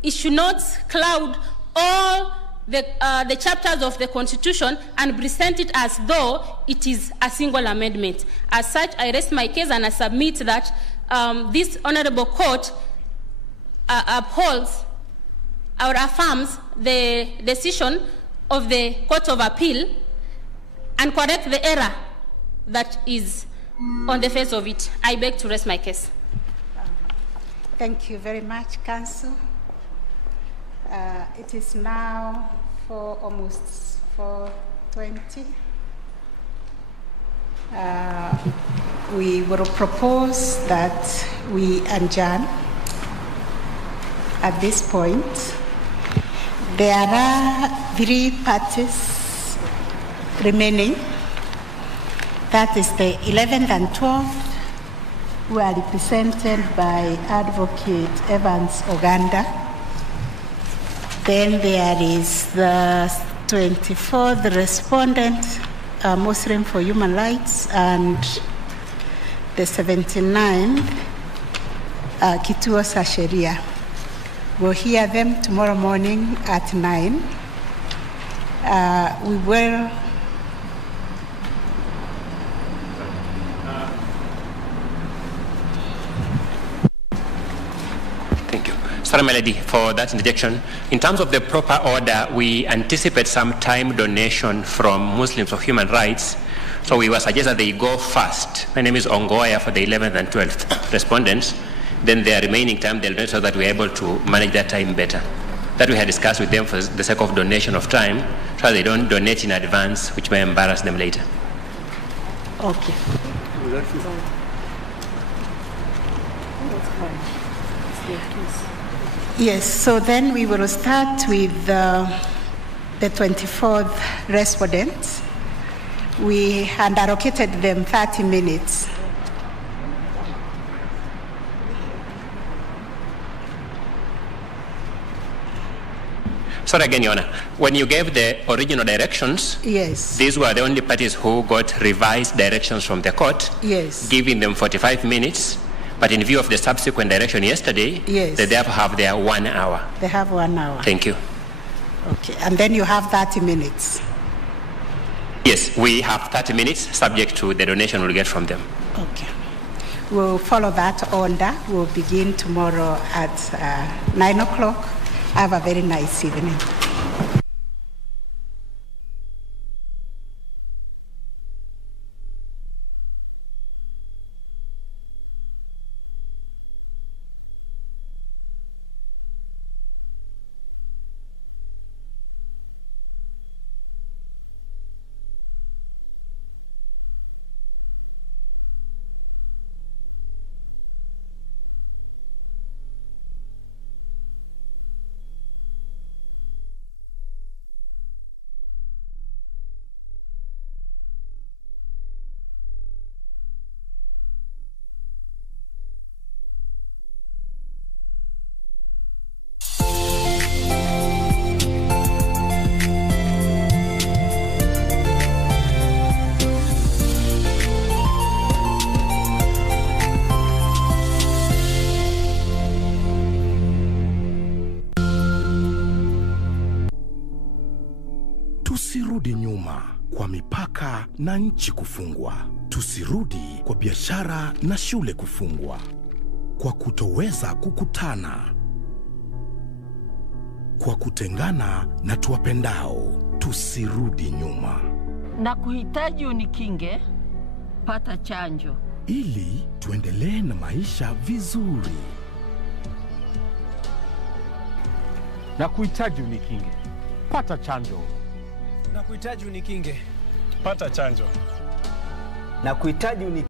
It should not cloud all the chapters of the Constitution and present it as though it is a single amendment. As such, I rest my case and I submit that this Honorable Court upholds or affirms the decision of the Court of Appeal and correct the error that is on the face of it. I beg to rest my case. Thank you very much, Counsel. It is now for almost 4:20. We will propose that we adjourn at this point. There are 3 parties remaining. That is the 11th and 12th, who are represented by Advocate Evans Oganda. Then there is the 24th, the respondent, Muslim for Human Rights, and the 79th, Kituo Sasheria. We'll hear them tomorrow morning at 9. We will. Thank you. Sorry, my lady, for that interjection. In terms of the proper order, we anticipate some time donation from Muslims of Human Rights. So we will suggest that they go first. My name is Ongoya for the 11th and 12th respondents. Then their remaining time they'll donate so that we're able to manage that time better. That we had discussed with them for the sake of donation of time, so that they don't donate in advance, which may embarrass them later. Okay. Yes, so then we will start with the 24th respondents. We had allocated them 30 minutes. Sorry again, Your Honor. When you gave the original directions, yes, these were the only parties who got revised directions from the court, yes, giving them 45 minutes. But in view of the subsequent direction yesterday, yes, they therefore have their 1 hour. They have 1 hour. Thank you. Okay, and then you have 30 minutes. Yes, we have 30 minutes, subject to the donation we'll get from them. Okay. We'll follow that order. We'll begin tomorrow at 9 o'clock. Have a very nice evening. tusirudi nyuma kwa mipaka na nchi kufungwa. Tusirudi kwa biashara na shule kufungwa. Kwa kutoweza kukutana. Kwa kutengana na tuwapendao. Tusirudi nyuma. Na kuhitaji unikinge, pata chanjo. Ili tuendelee na maisha vizuri. Na kuhitaji unikinge, pata chanjo. Na kuhitaji unikinge, pata chanjo. Na kuhitaji unikinge.